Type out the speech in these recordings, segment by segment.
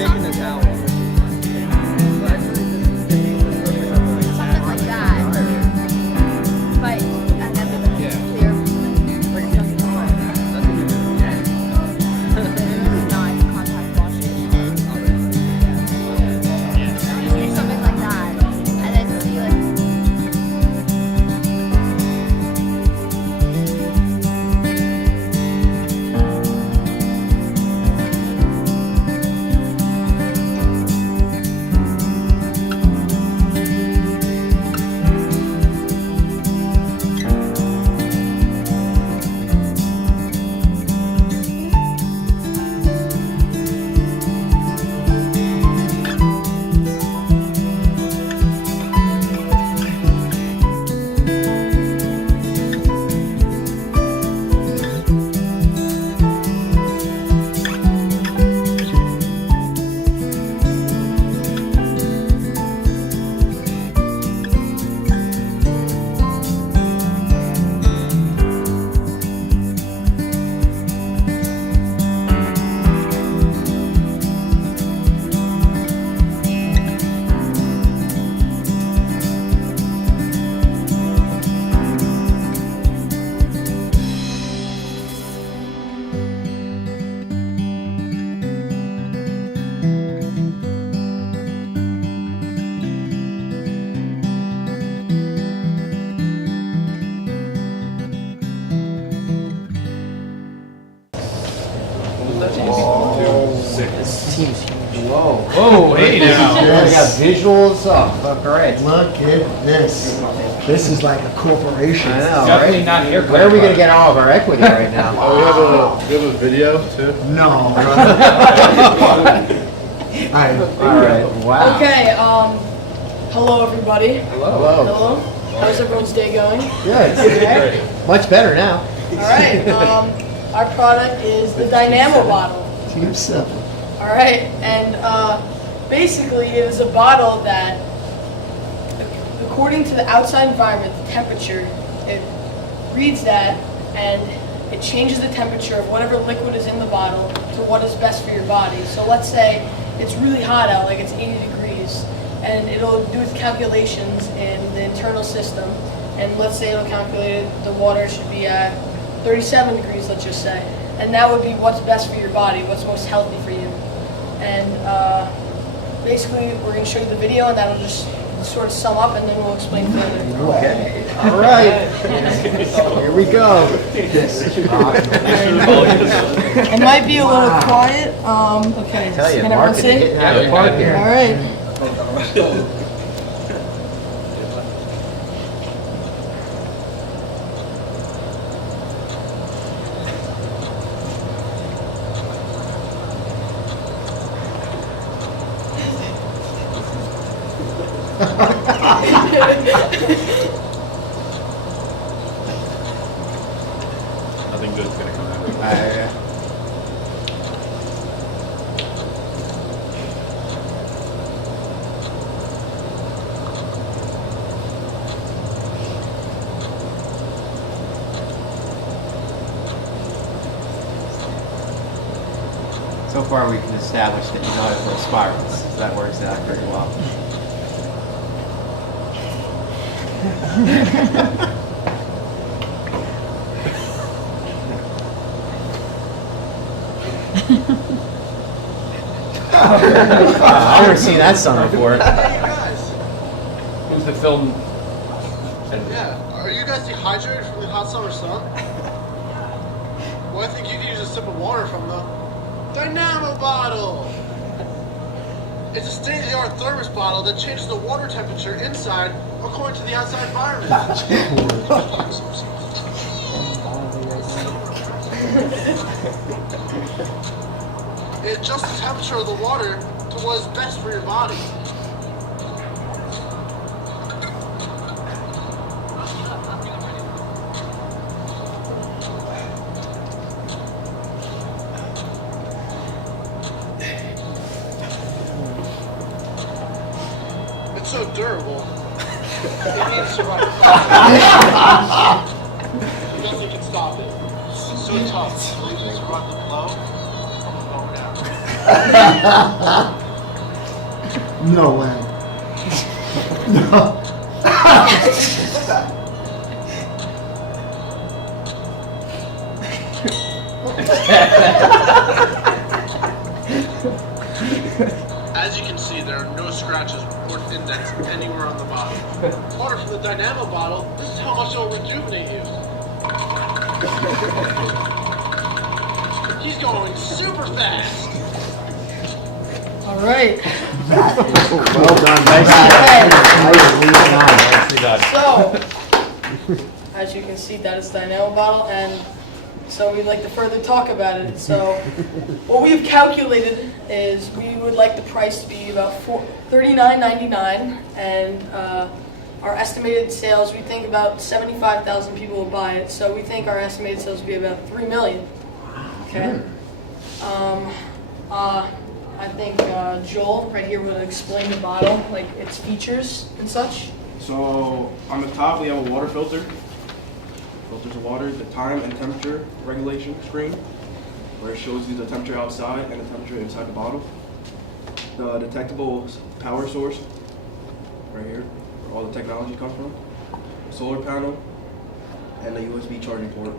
making the towel. Something like that. But and then with clear. Not contact washing. Something like that. And then see like. Whoa. Oh, hey now. Yeah, I got visuals. Oh, great. Look at this. This is like a corporation. I know, Definitely right? not here. Where are we going to get all of our equity right now? Oh, we have a video too. No. All right. Wow. Okay, hello everybody. Hello. Hello. How's everyone's day going? Good. Much better now. Alright, our product is the Dynamo bottle. Team 7. Alright, and basically it is a bottle that, according to the outside environment, the temperature, it reads that and it changes the temperature of whatever liquid is in the bottle to what is best for your body. So let's say it's really hot out, like it's 80 degrees, and it'll do its calculations in the internal system, and let's say it'll calculate the water should be at 37 degrees, let's just say, and that would be what's best for your body, what's most healthy for you. And basically we're going to show you the video, and that'll just sort of sum up, and then we'll explain further. Okay. All right. Here we go. It might be a little quiet. Okay, I tell you, can everyone marketing see? getting out of the park here. All right. Nothing good's gonna come out of it. So far, we can establish that you know how to throw spirals. So that works out pretty well. I've never seen that song before. Hey, you guys. Who's the film? Yeah. Are you guys dehydrated from the hot summer sun? Well, I think you can use a sip of water from the Dynamo bottle. It's a state-of-the-art thermos bottle that changes the water temperature inside according to the outside environment. It adjusts the temperature of the water to what is best for your body. It's so durable. It needs to run fire. Nothing can stop it. It's so tough. It needs to run the blow. No way. No. As you can see, there are no scratches or indents anywhere on the bottle. Water from the Dynamo bottle, this is how much it will rejuvenate you. He's going super fast. All right. Well done, So, as you can see, that is the Dynamo bottle, and so we'd like to further talk about it. So, what we've calculated is we would like the price to be about $39.99, and our estimated sales, we think about 75,000 people will buy it. So we think our estimated sales will be about 3 million. Okay. I think Joel right here will explain the bottle, like its features and such. So on the top we have a water filter. Filters the water, the time and temperature regulation screen, where it shows you the temperature outside and the temperature inside the bottle. The detectable power source, right here, where all the technology comes from. A solar panel, and a USB charging port.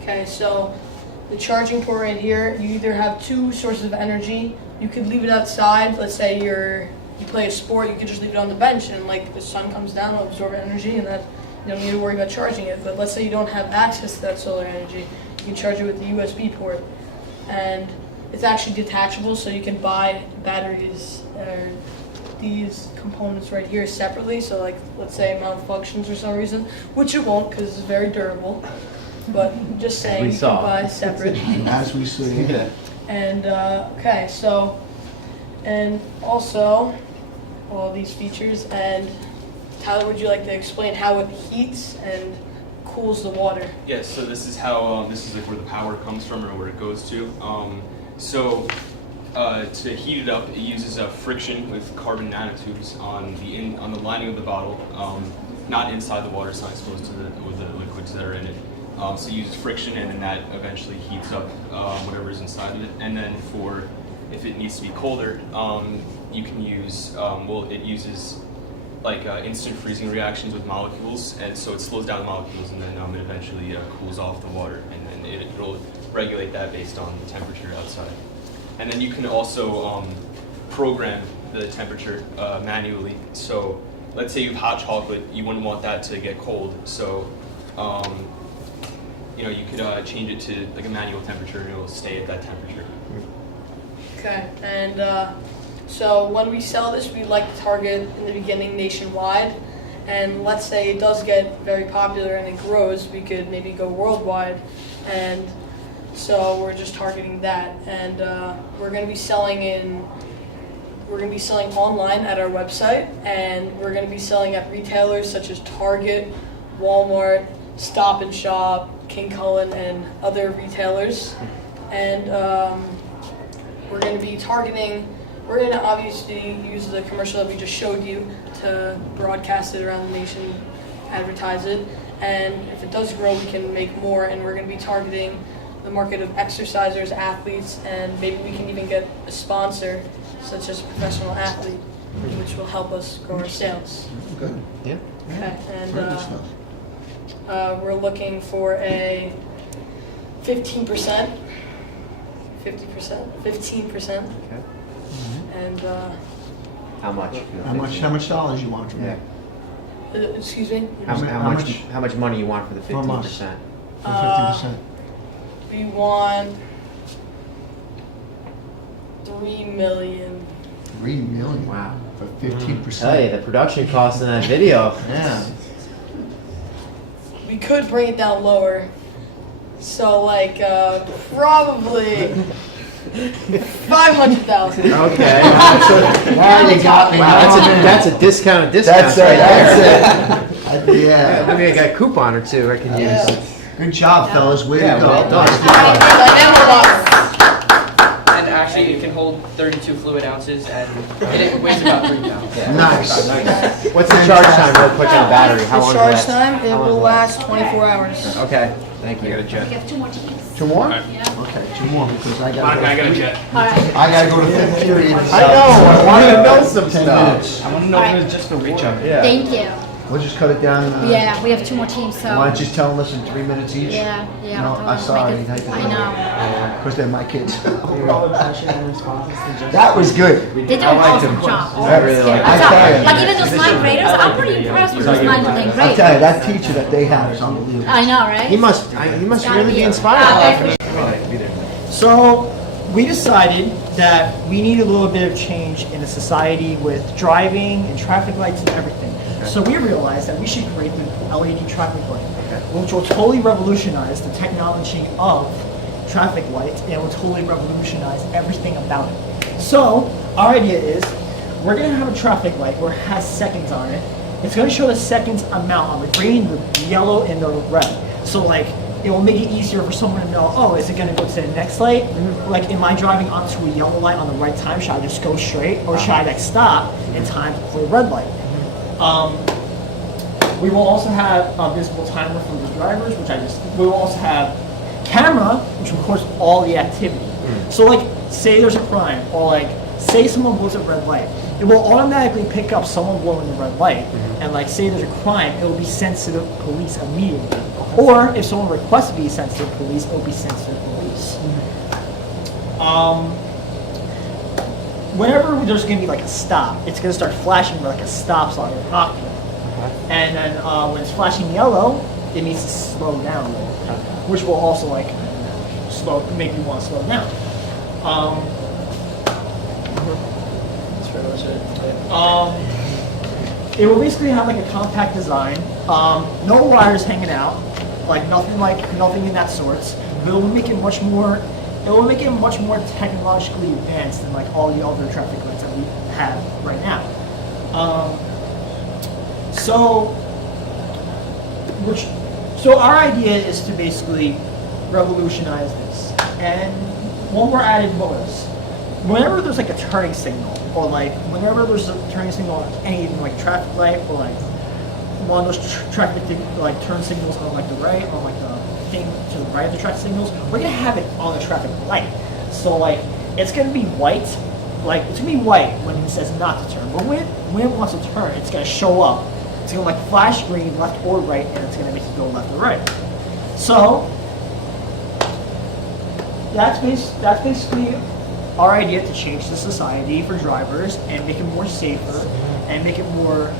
Okay, so the charging port right here, you either have two sources of energy. You could leave it outside. Let's say you play a sport, you could just leave it on the bench, and like the sun comes down, it'll absorb energy, and that you don't need to worry about charging it. But let's say you don't have access to that solar energy, you can charge it with the USB port, and it's actually detachable, so you can buy batteries or these components right here separately. So like, let's say it malfunctions for some reason, which it won't because it's very durable. But just saying, you can buy separate. As we see. And okay, so, and also all these features. And Tyler, would you like to explain how it heats and cools the water? Yes, so this is how this is like where the power comes from or where it goes to. To heat it up, it uses friction with carbon nanotubes on the lining of the bottle, not inside the water, it's not exposed to the liquids that are in it. So it uses friction, and then that eventually heats up whatever's inside of it. And then if it needs to be colder, you can use, it uses like instant freezing reactions with molecules, and so it slows down the molecules, and then it eventually cools off the water, and then it'll regulate that based on the temperature outside. And then you can also program the temperature manually. So let's say you have hot chocolate, you wouldn't want that to get cold, so you could change it to like a manual temperature, and it will stay at that temperature. Okay, and so when we sell this, we like to target in the beginning nationwide, and let's say it does get very popular and it grows, we could maybe go worldwide, and so we're just targeting that. And we're going to be selling online at our website, and we're going to be selling at retailers such as Target, Walmart, Stop and Shop, King Cullen, and other retailers. And we're going to be targeting, we're going to obviously use the commercial that we just showed you to broadcast it around the nation, advertise it, and if it does grow, we can make more. And we're going to be targeting the market of exercisers, athletes, and maybe we can even get a sponsor, such as a professional athlete, which will help us grow our sales. Good. Yeah. Okay, Very good stuff. and we're looking for a 15%, 15%, Okay. and How much? How much dollars you want from Yeah. me? excuse me, How much money you want for the From us. 15%? For 50%. we want 3 million. 3 million. Wow. For 15%. Hey, the production cost in that video. Yeah. We could bring it down lower, so like probably 500,000. Okay. Now you got me. Wow, that's a discount. That's right there. That's it. Yeah. Maybe I got a coupon or two I can Yeah. use. Good job, fellas. Way Yeah, to go. well done. And actually, it can hold 32 fluid ounces, and it weighs about 3 pounds. Nice. What's the charge time real quick on a battery? How The long charge does that? time, it will last 24 hours. Okay, thank you. We have 2 more teams. Two more? Yeah. Okay, two more because I Monica, I got a jet. All right. I gotta go to fifth period. I know, I wanted to know some 10 stuff. minutes. I want to know Alright. if it's just for water. Yeah. Thank you. We'll just cut it down. Yeah, we have 2 more teams, so. Why don't you tell them less than 3 minutes each? Yeah, yeah. No, we'll I'm sorry. make it- I know. Because they're my kids. Passion and responses to just. That was good. They do an awesome job. I really like it. I That's all. tell you. Like even those 9th graders, I'm pretty impressed with those 9th and 10th I graders. tell you, that teacher that they have is unbelievable. I know, right? He must Gotta really be be it. inspired. So we decided that we need a little bit of change in the society with driving and traffic lights and everything. So we realized that we should create the LED traffic light, which will totally revolutionize the technology of traffic lights and will totally revolutionize everything about it. So our idea is we're going to have a traffic light where it has seconds on it. It's going to show the seconds amount on the green, the yellow, and the red. So like it will make it easier for someone to know, oh, is it going to go to the next light? Like, am I driving onto a yellow light on the right time? Should I just go straight? Or should I like stop in time for a red light? We will also have a visible timer for the drivers, we will also have camera, which records all the activity. So like, say there's a crime, or like, say someone blows a red light. It will automatically pick up someone blowing the red light, and like, say there's a crime, it will be sent to the police immediately. Or if someone requests to be sent to the police, it will be sent to the police. Whenever there's going to be like a stop, it's going to start flashing like a stop sign or hockey. And then when it's flashing yellow, it means to slow down, which will also like make you want to slow down. That's pretty much it. It will basically have like a compact design, no wires hanging out, nothing in that sorts. But it will make it much more. It will make it much more technologically advanced than like all the other traffic lights that we have right now. So our idea is to basically revolutionize this. And one more added bonus. Whenever there's like a turning signal, or like whenever there's a turning signal on anything like traffic light, or like one of those traffic like turn signals on like the right, or like the thing to the right of the traffic signals, we're gonna have it on the traffic light. So like it's gonna be white, like it's gonna be white when it says not to turn, but when it wants to turn, it's gonna show up. It's gonna like flash green left or right, and it's gonna make it go left or right. So that's basically our idea to change the society for drivers and make it more safer and make it more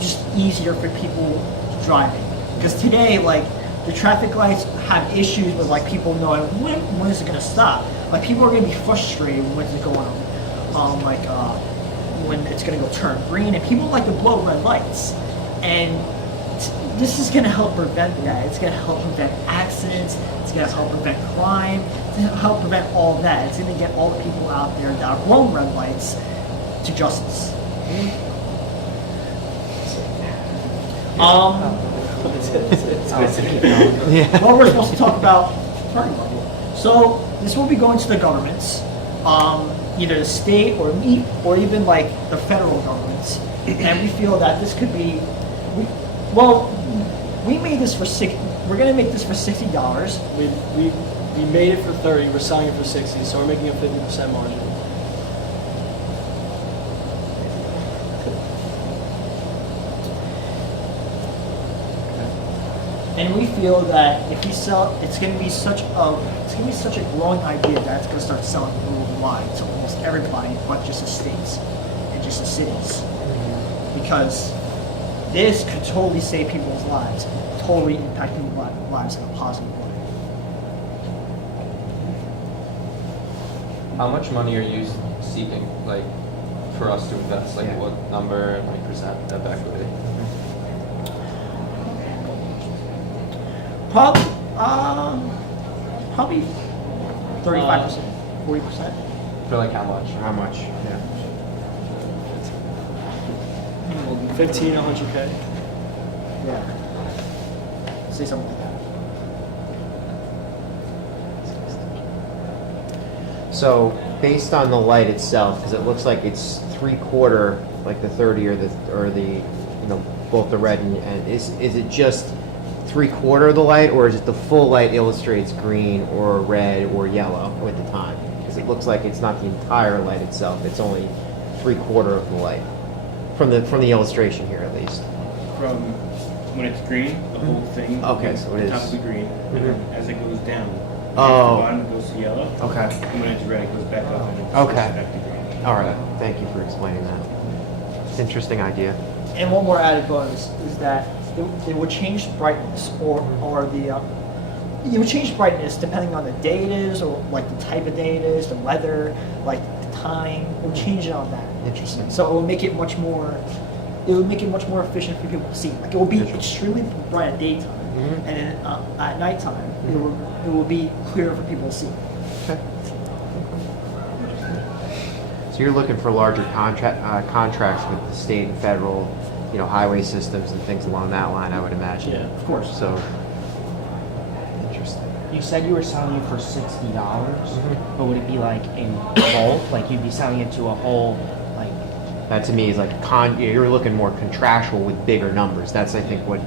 just easier for people driving. Because today, like, the traffic lights have issues with like people knowing when is it gonna stop. Like people are gonna be frustrated when it's going when it's gonna go turn green, and people like to blow red lights. And this is gonna help prevent that. It's gonna help prevent accidents. It's gonna help prevent crime. It's gonna help prevent all that. It's gonna get all the people out there that are blowing red lights to justice. Well, we're supposed to talk about turning level. So this will be going to the governments, either the state or even like the federal governments, and we feel that this could be. We made this for we're gonna make this for $60. We made it for 30. We're selling it for 60, so we're making a 50% margin. And we feel that if we sell, it's gonna be such a growing idea that it's gonna start selling worldwide to almost everybody, but just the states and just the cities, because this could totally save people's lives, totally impacting lives in a positive way. How much money are you seeking, like, for us to invest? Like, what number, like, percent of equity? Probably 35%, 40%. For like how much? How much? Yeah. 15, 100K. Yeah. Say something like that. So based on the light itself, because it looks like it's 3/4, like the 30 or the both the red and is it just 3/4 of the light, or is it the full light illustrates green or red or yellow with the time? Because it looks like it's not the entire light itself, it's only 3/4 of the light. From the illustration here at least. From when it's green, the whole thing. Okay, so it is. Top of the green, and then as it goes down, the bottom it goes to yellow. Okay. And when it's red, it goes back up and it Okay. switches back to green. All right. Thank you for explaining that. It's an interesting idea. And one more added bonus is that it would change brightness or the it would change brightness depending on the day it is, or like the type of day it is, the weather, like the time. It would change it on that. Interesting. So it will make it much more. It would make it much more efficient for people to see. Like it will be extremely bright at daytime, and then at nighttime it will be clearer for people to see. Okay. So you're looking for larger contracts with the state and federal, highway systems and things along that line, I would imagine. Yeah, of course. So, interesting. You said you were selling it for $60, but would it be like in bulk? Like you'd be selling it to a whole, like... That to me is like you're looking more contractual with bigger numbers. That's, I think, what,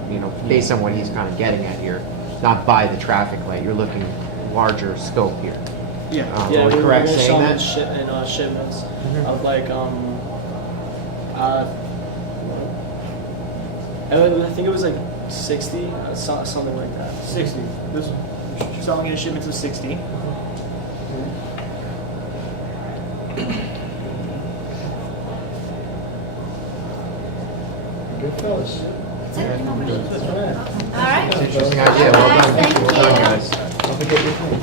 based on what he's kind of getting at here. Not by the traffic light. You're looking larger scope here. Yeah, are we we're correct gonna saying sell that? in shipments of like I think it was like 60, something like that. 60. This selling in shipments of 60. Good fellas. All right. It's an interesting idea. Well done. Thank Well done, you. guys. Don't forget your thing.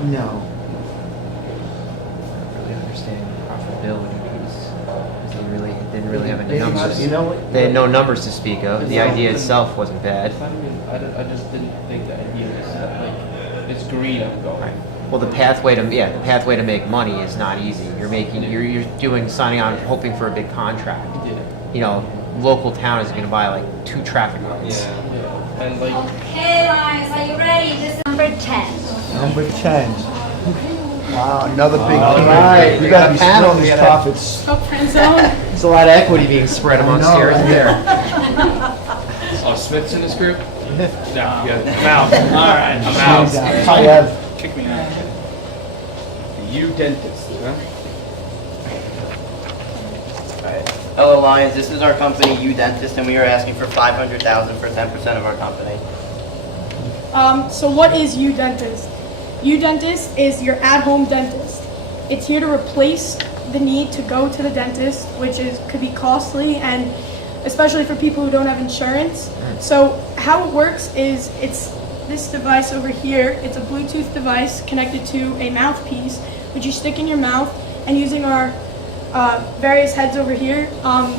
No. I don't really understand profitability because they didn't really have any numbers. They had no numbers to speak of. The idea itself wasn't bad. I just didn't think the idea was that, like, it's green, I'm going. Right. Well, the pathway to make money is not easy. You're doing signing on, hoping for a big contract. Local town is going to buy like 2 traffic lights. Yeah. And like. Okay, Lions, are you ready? This is number 10. Number 10. Wow, another big All thing. right, We got to be got a panel, splitting we these gotta- profits. There's a lot of equity being spread amongst here, isn't there? Oh, Smith's in this group? No, yeah. I'm out. All right, I'm out. Hi, Ev. Kick me out. You dentist, huh? Hello Lions, this is our company, U Dentist, and we are asking for $500,000 for 10% of our company. So what is U Dentist? U Dentist is your at-home dentist. It's here to replace the need to go to the dentist, which could be costly, and especially for people who don't have insurance. So how it works is it's this device over here. It's a Bluetooth device connected to a mouthpiece, which you stick in your mouth, and using our various heads over here,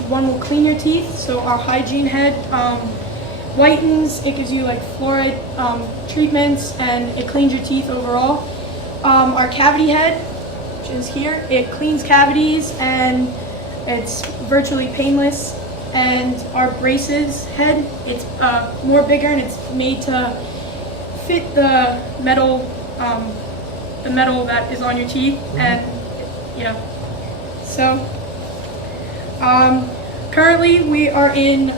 one will clean your teeth. So our hygiene head whitens, it gives you like fluoride treatments, and it cleans your teeth overall. Our cavity head, which is here, it cleans cavities and it's virtually painless. And our braces head, it's more bigger and it's made to fit the metal that is on your teeth. And so currently we are in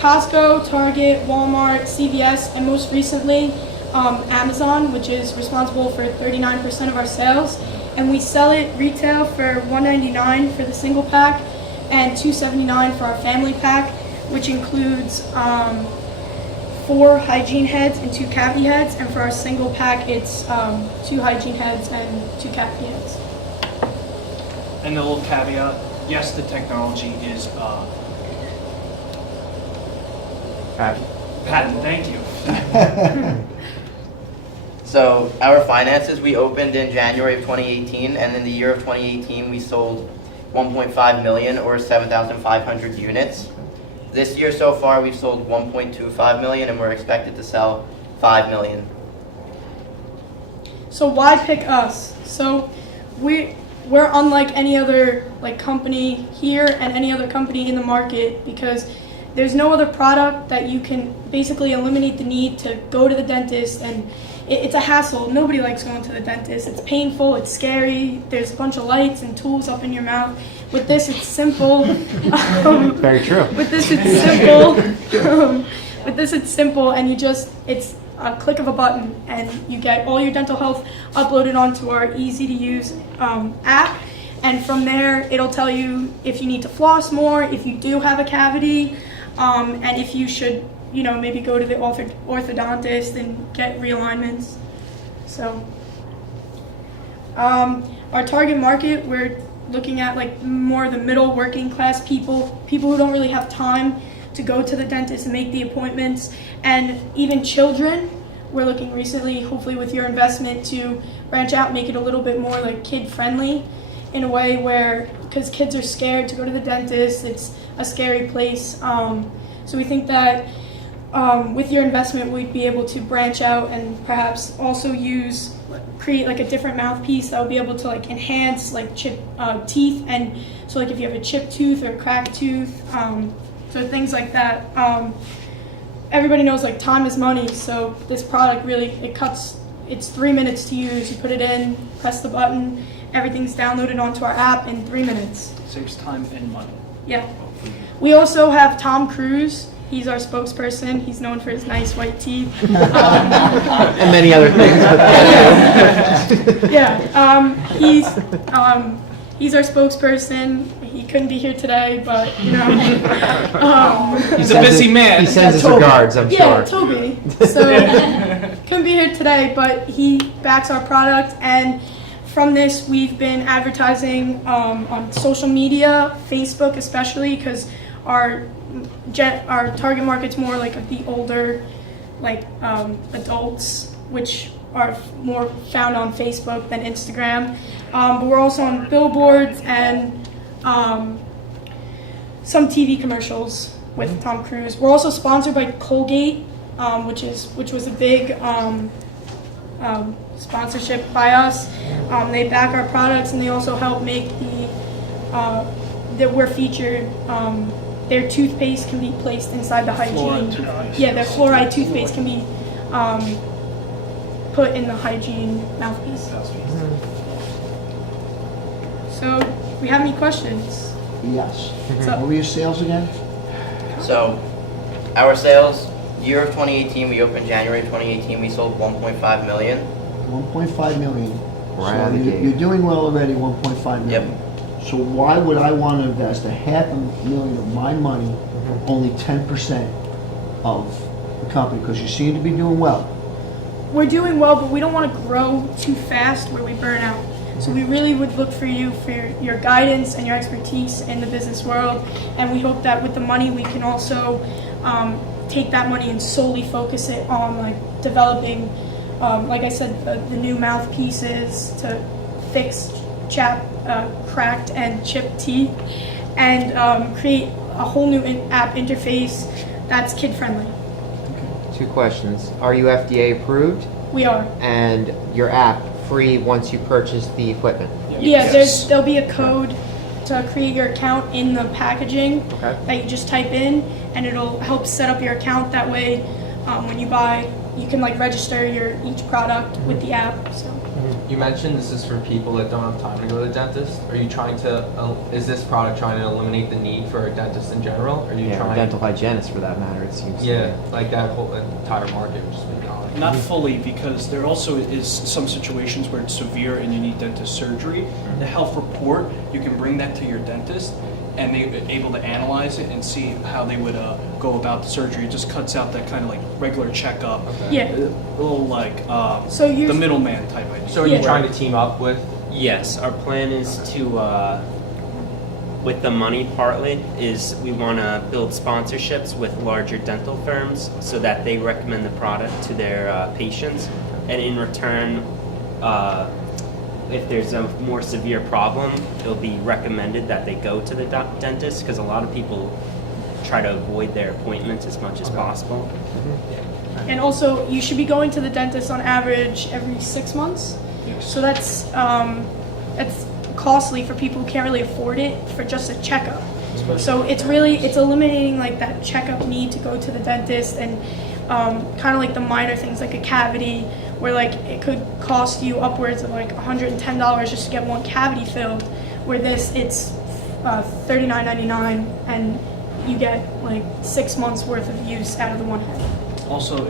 Costco, Target, Walmart, CVS, and most recently Amazon, which is responsible for 39% of our sales. And we sell it retail for $199 for the single pack and $279 for our family pack, which includes 4 hygiene heads and 2 cavity heads. And for our single pack, it's 2 hygiene heads and 2 cavity heads. And a little caveat, yes, the technology is patent, thank you. So our finances, we opened in January of 2018, and in the year of 2018, we sold 1.5 million or 7,500 units. This year so far, we've sold 1.25 million, and we're expected to sell 5 million. So why pick us? So we're unlike any other company here and any other company in the market because there's no other product that you can basically eliminate the need to go to the dentist and it's a hassle. Nobody likes going to the dentist. It's painful, it's scary, there's a bunch of lights and tools up in your mouth. With this, it's simple. Very true. With this, it's simple. With this, it's simple, and it's a click of a button, and you get all your dental health uploaded onto our easy-to-use app. And from there, it'll tell you if you need to floss more, if you do have a cavity, and if you should, maybe go to the orthodontist and get realignments. So, our target market, we're looking at like more the middle working class people who don't really have time to go to the dentist and make the appointments, and even children. We're looking recently, hopefully with your investment, to branch out, make it a little bit more like kid-friendly in a way where, because kids are scared to go to the dentist, it's a scary place. So we think that with your investment, we'd be able to branch out and perhaps also create like a different mouthpiece that would be able to like enhance like chip teeth, and so like if you have a chipped tooth or a cracked tooth, so things like that. Everybody knows like time is money, so this product really, it's 3 minutes to use. You put it in, press the button, everything's downloaded onto our app in 3 minutes. Saves time and money. Yeah. We also have Tom Cruise. He's our spokesperson. He's known for his nice white teeth. And many other things. Yeah. He's our spokesperson. He couldn't be here today, but he's a busy man. He sends his regards, I'm sure. Yeah, Toby. So couldn't be here today, but he backs our product, and from this we've been advertising on social media, Facebook especially, because our target market's more like the older, like adults, which are more found on Facebook than Instagram. But we're also on billboards and some TV commercials with Tom Cruise. We're also sponsored by Colgate, which was a big sponsorship by us. They back our products, and they also help make that we're featured. Their toothpaste can be placed inside the hygiene. Yeah, their fluoride toothpaste can be put in the hygiene mouthpiece. So, we have any questions? Yes. So, What were your sales again? So, our sales, year of 2018, we opened January 2018, we sold 1.5 million. 1.5 million. Right So out of the gate. you're doing well already, 1.5 million. Yep. So why would I want to invest $500,000 of my money for only 10% of the company? Because you seem to be doing well. we're doing well, but we don't want to grow too fast where we burn out. So we really would look for you for your guidance and your expertise in the business world, and we hope that with the money we can also take that money and solely focus it on like developing, like I said, the new mouthpieces to fix cracked and chipped teeth, and create a whole new app interface that's kid friendly. Two questions. Are you FDA approved? We are. And your app free once you purchase the equipment? Yeah, there'll be a code to create your account in the packaging that you just type in, and it'll help set up your account. That way, when you buy, you can like register each product with the app. So. You mentioned this is for people that don't have time to go to the dentist. Are you trying to, is this product trying to eliminate the need for a dentist in general? Or are you trying, dental hygienist for that matter, it seems. Yeah, like that whole entire market would just be gone. Not fully, because there also is some situations where it's severe and you need dentist surgery. The health report, you can bring that to your dentist, and they're able to analyze it and see how they would go about the surgery. It just cuts out that kind of like regular checkup. Yeah. A little like so the middleman type idea. So are you trying to team up with? Yes, our plan is to, with the money partly, is we want to build sponsorships with larger dental firms so that they recommend the product to their patients. And in return, if there's a more severe problem, it'll be recommended that they go to the dentist, because a lot of people try to avoid their appointments as much as possible. And also, you should be going to the dentist on average every 6 months. Yes. So that's costly for people who can't really afford it for just a checkup. So it's eliminating like that checkup need to go to the dentist, and kind of like the minor things like a cavity where like it could cost you upwards of like $110 just to get one cavity filled, where this it's $39.99 and you get like 6 months worth of use out of the one head. Also,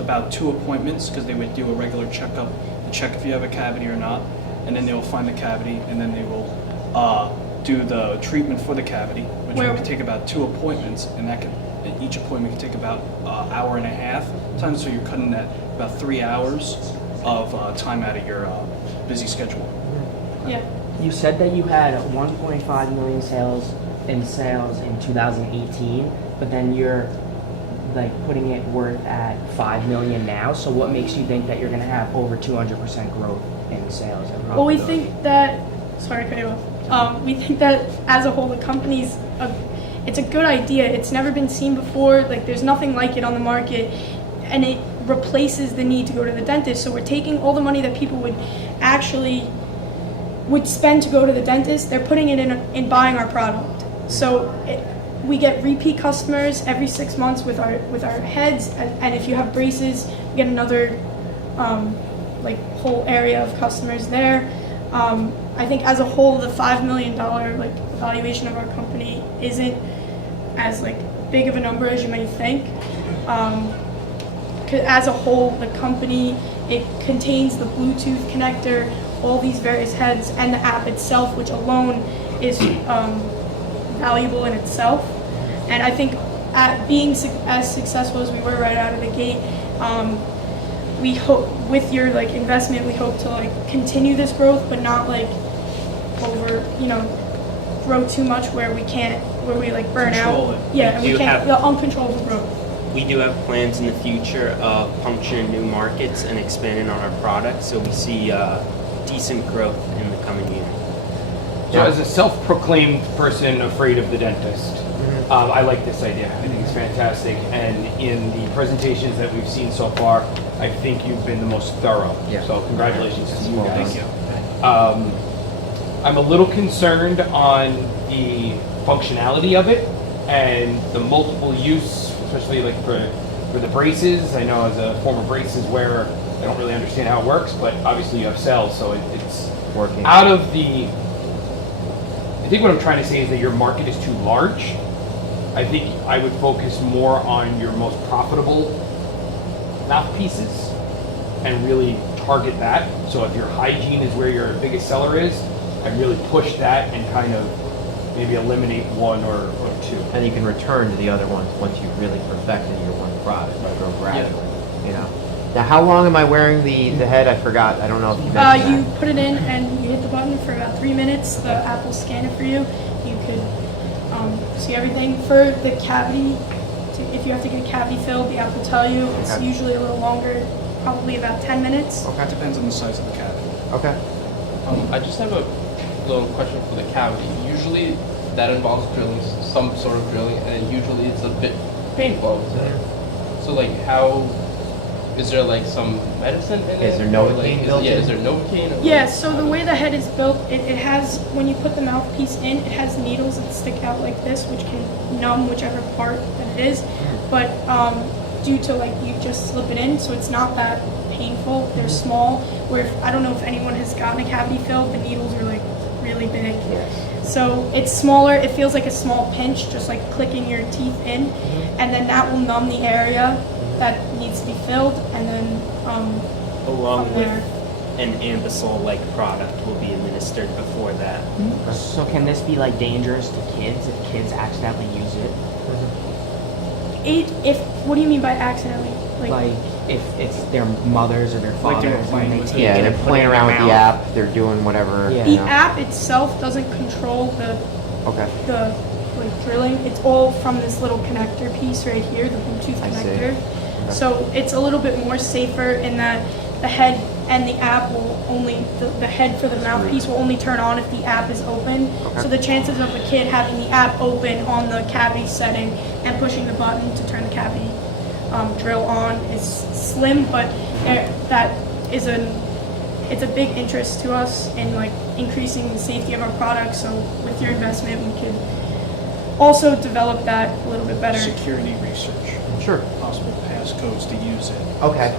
about 2 appointments because they would do a regular checkup to check if you have a cavity or not, and then they will find the cavity, and then they will do the treatment for the cavity, which would take about 2 appointments, and each appointment can take about an hour and a half time, so you're cutting that about 3 hours of time out of your busy schedule. Yeah. You said that you had 1.5 million in sales in 2018, but then you're like putting it worth at 5 million now. So what makes you think that you're going to have over 200% growth in sales? Well, we think that. Sorry, to cut you off. We think that as a whole, the company's it's a good idea. It's never been seen before. Like there's nothing like it on the market, and it replaces the need to go to the dentist. So we're taking all the money that people would spend to go to the dentist. They're putting it in buying our product. So we get repeat customers every 6 months with our heads, and if you have braces, we get another like whole area of customers there. I think as a whole, the $5 million like valuation of our company isn't as like big of a number as you may think. 'Cause as a whole, the company, it contains the Bluetooth connector, all these various heads, and the app itself, which alone is valuable in itself. And I think at being as successful as we were right out of the gate, we hope with your like investment, we hope to like continue this growth, but not like grow too much where we like burn Control out. it. Yeah, and We we do can't, have- the uncontrollable growth. We do have plans in the future of puncturing new markets and expanding on our products, so we see decent growth in the coming year. So as a self-proclaimed person afraid of the dentist, I like this idea. I think it's fantastic. And in the presentations that we've seen so far, I think you've been the most thorough. Yeah. So congratulations to you guys. Thank you. I'm a little concerned on the functionality of it and the multiple use, especially like for the braces. I know as a former braces wearer, I don't really understand how it works, but obviously you have cells, so it's working. Out of the, I think what I'm trying to say is that your market is too large. I think I would focus more on your most profitable mouthpieces and really target that. So if your hygiene is where your biggest seller is, I'd really push that and kind of maybe eliminate one or 2. And you can return to the other ones once you've really perfected your one product, right? Go gradually, you know. Now, how long am I wearing the head? I forgot. I don't know if you mentioned You put it in and you hit the button for about 3 minutes. The app will scan it for you. You could see everything. For the cavity, if you have to get a cavity filled, the app will tell you. It's Okay. usually a little longer, probably about 10 minutes. It depends on the size of the cavity. Okay. I just have a little question for the cavity. Usually that involves drilling, some sort of drilling, and usually it's a bit painful, I would say. So like how, is there like some medicine in it? Is there Or, Novocaine like, built in? is there Novocaine? Or Yeah, so the way the head is built, it has, when you put the mouthpiece in, it has needles that stick out like this, which can numb whichever part that it is. But due to like, you just slip it in, so it's not that painful. They're small, where I don't know if anyone has gotten a cavity filled, the needles are like really big. So it's smaller, it feels like a small pinch, just like clicking your teeth in, and then that will numb the area that needs to be filled, and then Along from with there. an Ambisol-like product will be administered before that. So can this be like dangerous to kids if kids accidentally use it? What do you mean by accidentally? Like if it's their mothers or their Like they're fathers playing and they with take Yeah, it they're and put it playing in around their with the mouth. app. They're doing whatever. Yeah. The you know. app itself doesn't control the Okay. like drilling. It's all from this little connector piece right here, the Bluetooth I see. connector. Okay. So it's a little bit more safer in that the head and the app will only, the head for the mouthpiece will only turn on if the app is open. Okay. So the chances of a kid having the app open on the cavity setting and pushing the button to turn the cavity drill on is slim, but that is it's a big interest to us in like increasing the safety of our products. So with your investment, we could also develop that a little bit better. Security research. Sure. Possible passcodes to use it. Okay.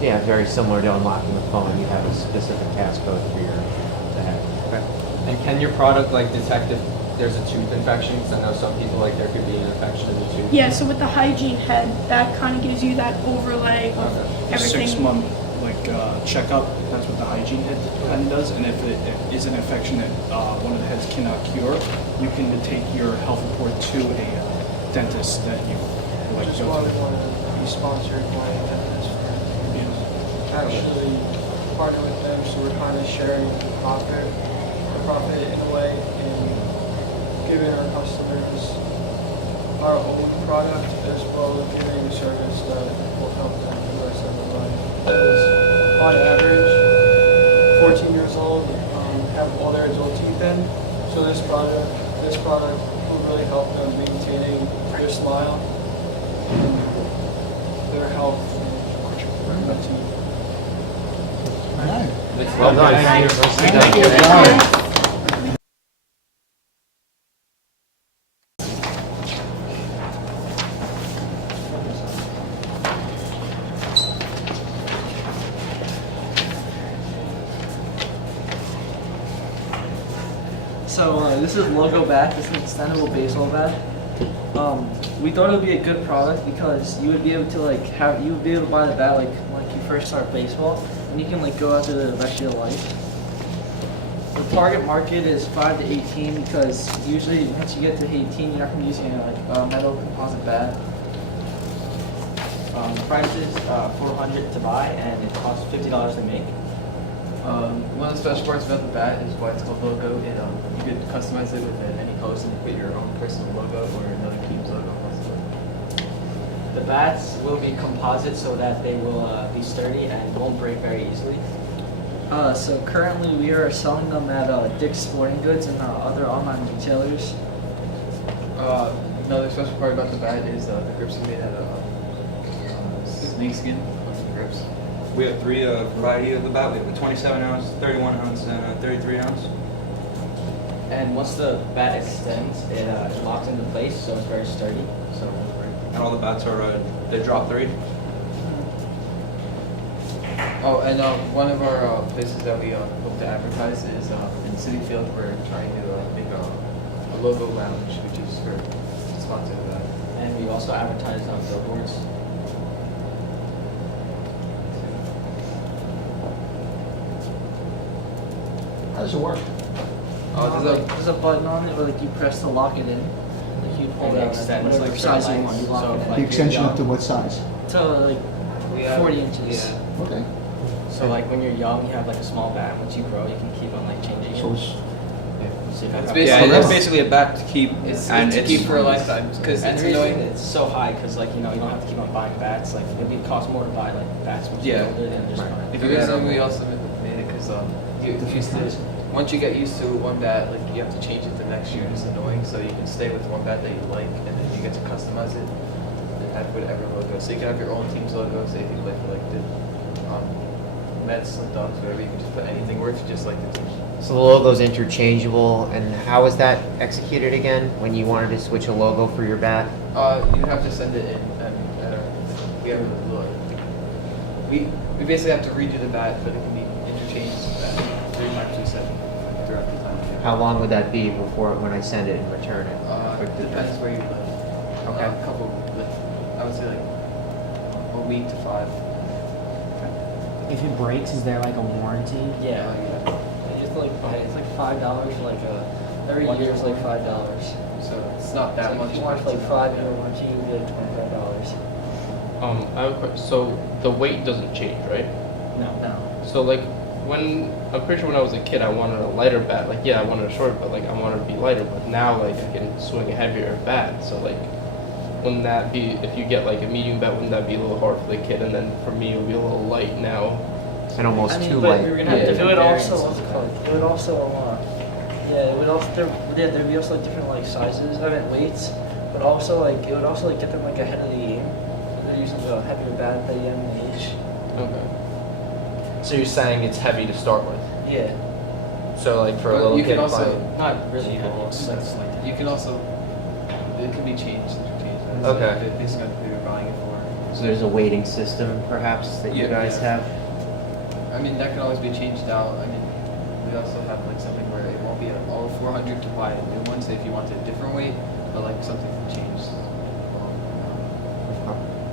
Yeah, very similar to unlocking the phone. You have a specific passcode for your to have. Okay. And can your product like detect if there's a tooth infection? Because I know some people like there could be an infection in the tooth. Yeah, so with the hygiene head, that kind of gives you that overlay of everything. 6 month checkup. That's what the hygiene head kind of does. And if it is an infection that one of the heads cannot cure, you can take your health report to a dentist that you like. Just want to be sponsored by a dentist for actually partner with them, so we're kind of sharing the profit in a way, and giving our customers our own product as well as giving a service that will help them for the rest of their life. Because on average, 14 years old have all their adult teeth in, so this product will really help them maintaining their smile and their health and their teeth. Well done. Thank you. So this is Logo Bat. This is an extendable baseball bat. We thought it would be a good product because you would be able to buy the bat like when you first start baseball, and you can like go out to the rest of your life. The target market is 5 to 18 because usually once you get to 18, you're not going to be using a metal composite bat. The price is $400 to buy, and it costs $50 to make. One of the special parts about the bat is why it's called logo. You could customize it with any post and put your own personal logo or another team's logo. The bats will be composite so that they will be sturdy and won't break very easily. So currently we are selling them at Dick's Sporting Goods and other online retailers. Another special part about the bat is the grips are made out of snakeskin. Grips. We have 3 variety of the bat. We have a 27 ounce, 31 ounce, and a 33 ounce. And once the bat extends, it locks into place, so it's very sturdy. So it won't break. And all the bats are they drop 3. Oh, and one of our places that we hope to advertise is in City Field. We're trying to make a logo lounge, which is for sponsor of that. And we also advertise on billboards. How does it work? There's a button on it where like you press to lock it in. Like you pull And it it out, extends, whatever like, size you certain want, you lengths. lock So, it in. The extension up to what size? To like 40 inches. Yeah. Okay. So like when you're young, you have like a small bat. Once you grow, you can keep on like changing it. So it's It's basically a bat to keep. It's to keep for a lifetime because And it's the reason annoying. it's so high because like you don't have to keep on buying bats. Like it would cost more to buy like bats once you're older than just buying. If you guys we also made it because you used to once you get used to one bat, like you have to change it the next year. And it's annoying, so you can stay with one bat that you like, and then you get to customize it and have whatever logo. So you can have your own team's logo. Say if you play for like the Mets, and Ducks, whatever, you can just put anything. Or if you just like the team. So the logo's interchangeable, and how is that executed again when you wanted to switch a logo for your bat? You have to send it in, and we have we basically have to redo the bat, but it can be interchanged 3 times we send throughout the time. How long would that be before when I send it and return it? It depends where you live. Okay. A couple, I would say like a week to 5. If it breaks, is there like a warranty? Yeah. You just like buy it. It's like $5 for like every year is like $5. So it's not that much. If you want like 5-year warranty, you get $25. I have a question. So the weight doesn't change, right? No. So like I'm pretty sure when I was a kid, I wanted a lighter bat. Like yeah, I wanted a short, but like I wanted to be lighter. But now like I can swing a heavier bat. So like, wouldn't that be if you get like a medium bat? Wouldn't that be a little hard for the kid? And then for me, it would be a little light now. And almost too but light. We're gonna have it would also there'd be also like different like sizes. I mean weights, but also like it would also like get them like ahead of the game. They're using a heavier bat at the young age. Okay. So you're saying it's heavy to start with? Yeah. So like for a But little you kid, can also fine. Not really heavy. It's like you can also it can be changed. Okay. Based on who you're buying it for. So there's a weighting system perhaps that you guys have? I mean, that can always be changed out. I mean, we also have like something where it won't be all 400 to buy a new one, so if you wanted a different weight, but like something can change.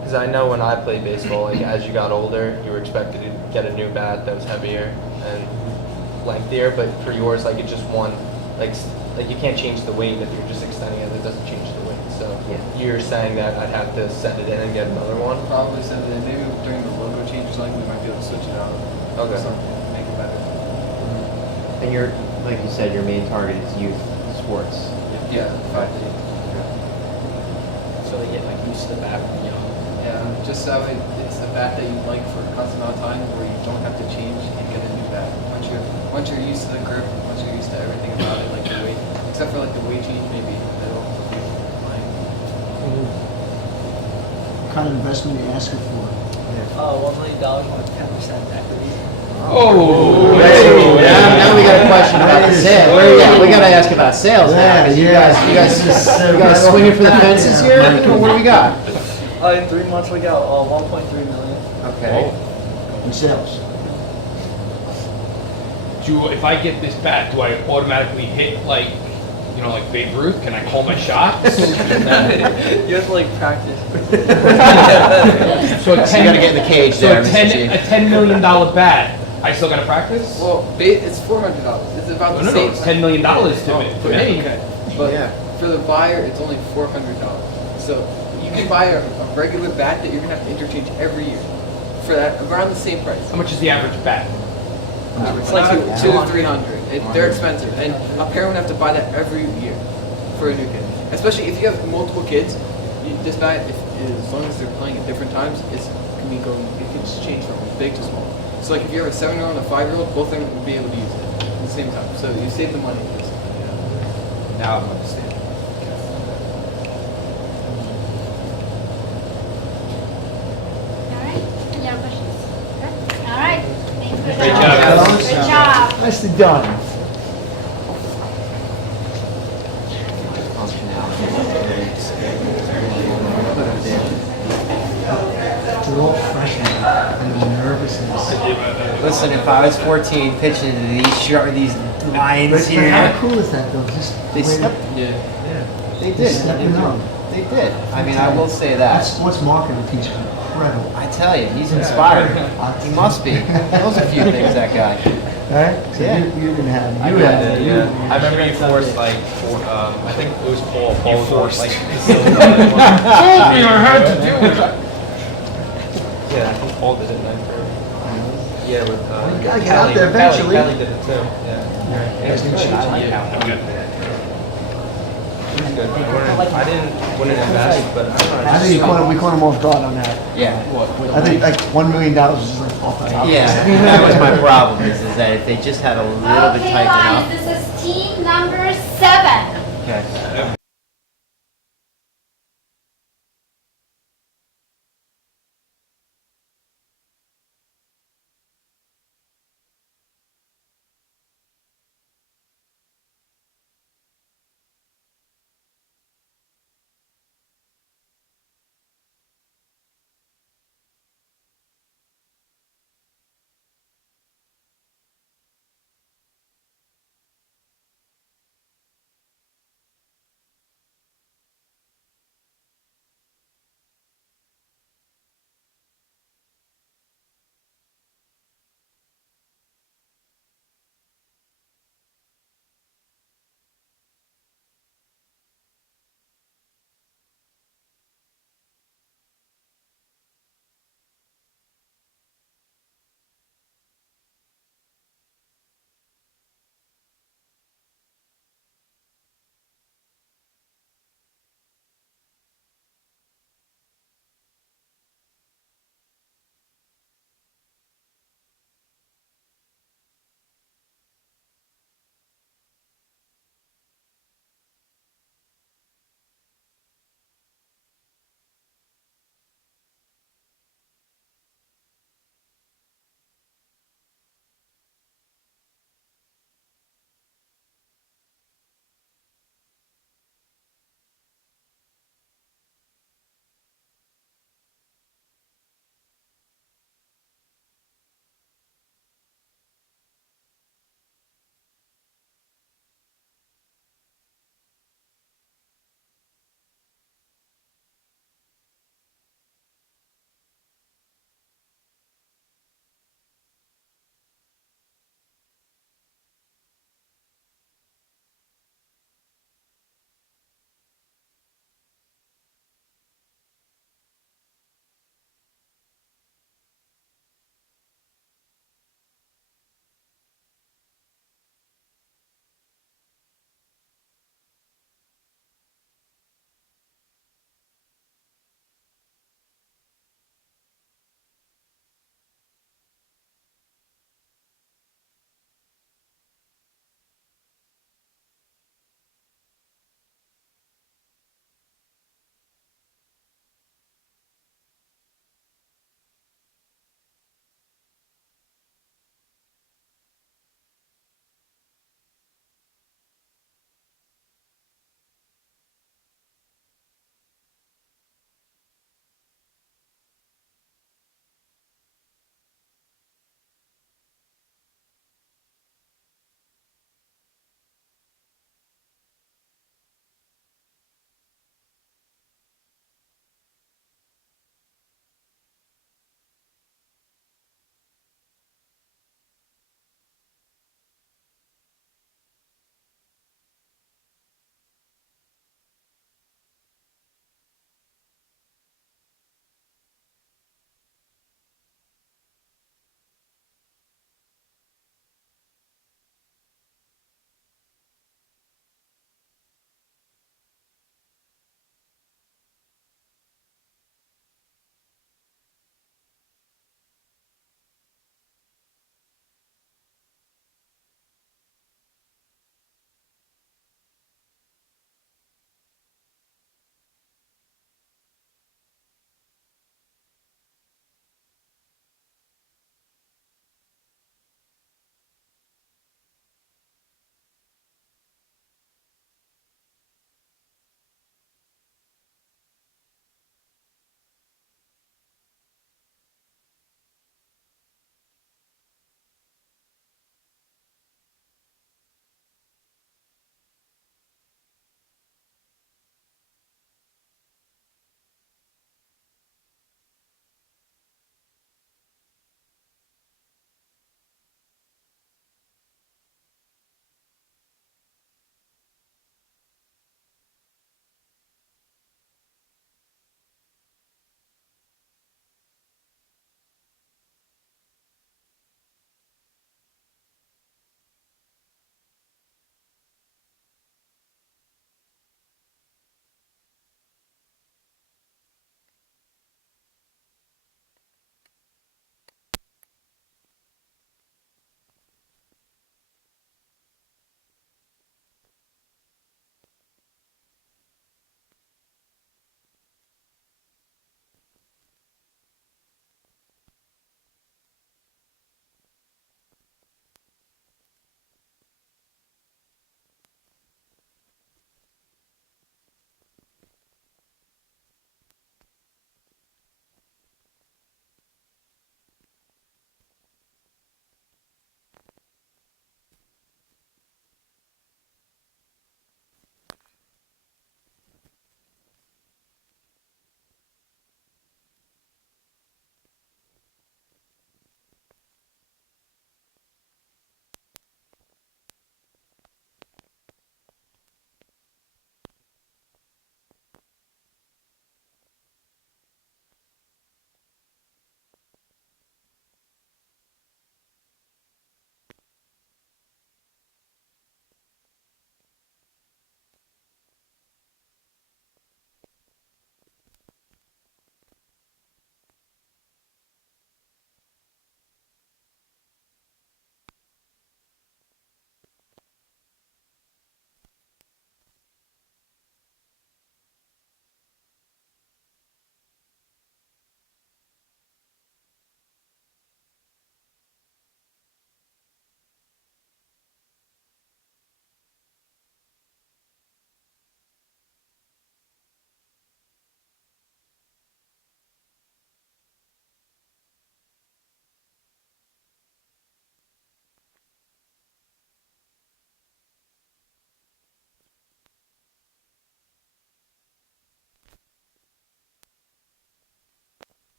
Because I know when I played baseball, like as you got older, you were expected to get a new bat that was heavier and lengthier, but for yours, like it's just one, like you can't change the weight if you're just extending it. It doesn't change the weight. So you're saying that I'd have to send it in and get another one? Probably send it in. Maybe during the logo change or something, we might be able to switch it out. Okay. Something to make it better. And you're, like you said, your main target is youth sports. Yeah, 5 to 8. So they get like used to the bat when young. Yeah, just so it's a bat that you like for a constant amount of time, where you don't have to change and get a new bat. Once you're used to the grip, once you're used to everything about it, like the weight, except for like the weight change, maybe it'll be fine. What kind of investment are you asking for? $1 million with 10% equity. Oh, now we got a question about the sale. We got to ask about sales now, because you guys swinging for the fences here? What do we got? In 3 months we got 1.3 million. Okay. In sales. If I get this bat, do I automatically hit like Babe Ruth? Can I call my shots? You have to like practice. So you gotta get in the cage there, Mr. G. a $10 million bat, I still gotta practice? Well, it's $400. It's about the same. It's $10 million to me. Okay. But for the buyer, it's only $400. So you can buy a regular bat that you're gonna have to interchange every year for that around the same price. How much is the average bat? It's like two to 300. They're expensive, and a parent would have to buy that every year for a new kid. Especially if you have multiple kids, this bat, as long as they're playing at different times, it can just change from big to small. So like if you have a 7-year-old and a 5-year-old, both of them will be able to use it at the same time. So you save the money. Now I'm understanding. Alright, any other questions? Okay. Alright, thank you. Great job. Good job. Nicely done. They're all freshmen, and the nervousness. Listen, if I was 14 pitching into these lines But here. how cool is that though? Just They the way stepped- that- They They're did. stepping up. They did. I mean, I will say that. Sports marketing teacher, incredible. I tell you, he's inspired. He must be. He knows a few things, that guy. Right? So Yeah. you didn't have it. I You did, had it. yeah. I remember you forced I think it was Paul. Paul was forced. like, Told me I had to do it. Yeah, I think Paul did it then. Yeah, with you gotta get out there eventually. Kelly did it too. Yeah. Yeah, it's good. I like how it was good. I wouldn't invest, but I don't know. I think we caught him off guard on that. Yeah. I think like $1 million was just like off the top. Yeah, that was my problem, is that if they just had a little bit Okay, tightened Lions, up. this is team number 7. Okay.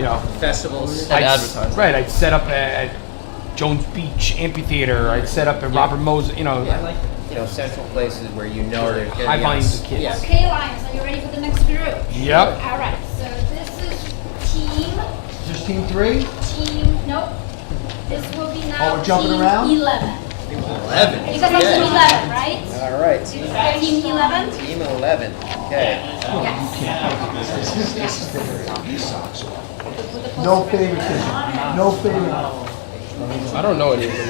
you know, Festivals. I'd set up at Jones Beach Amphitheater. I'd set up at Robert Moses. You know, Yeah, like central places where there's gonna high be volumes of kids. Okay, Lions, are you ready for the next group? Yep. All right, so this is team, Just team 3? nope. This will be now Oh, we're jumping team around? 11. 11. Because I'm team 11, right? All right. Team 11? Team 11. Okay. No favoritism. No favoritism. I don't know any of them.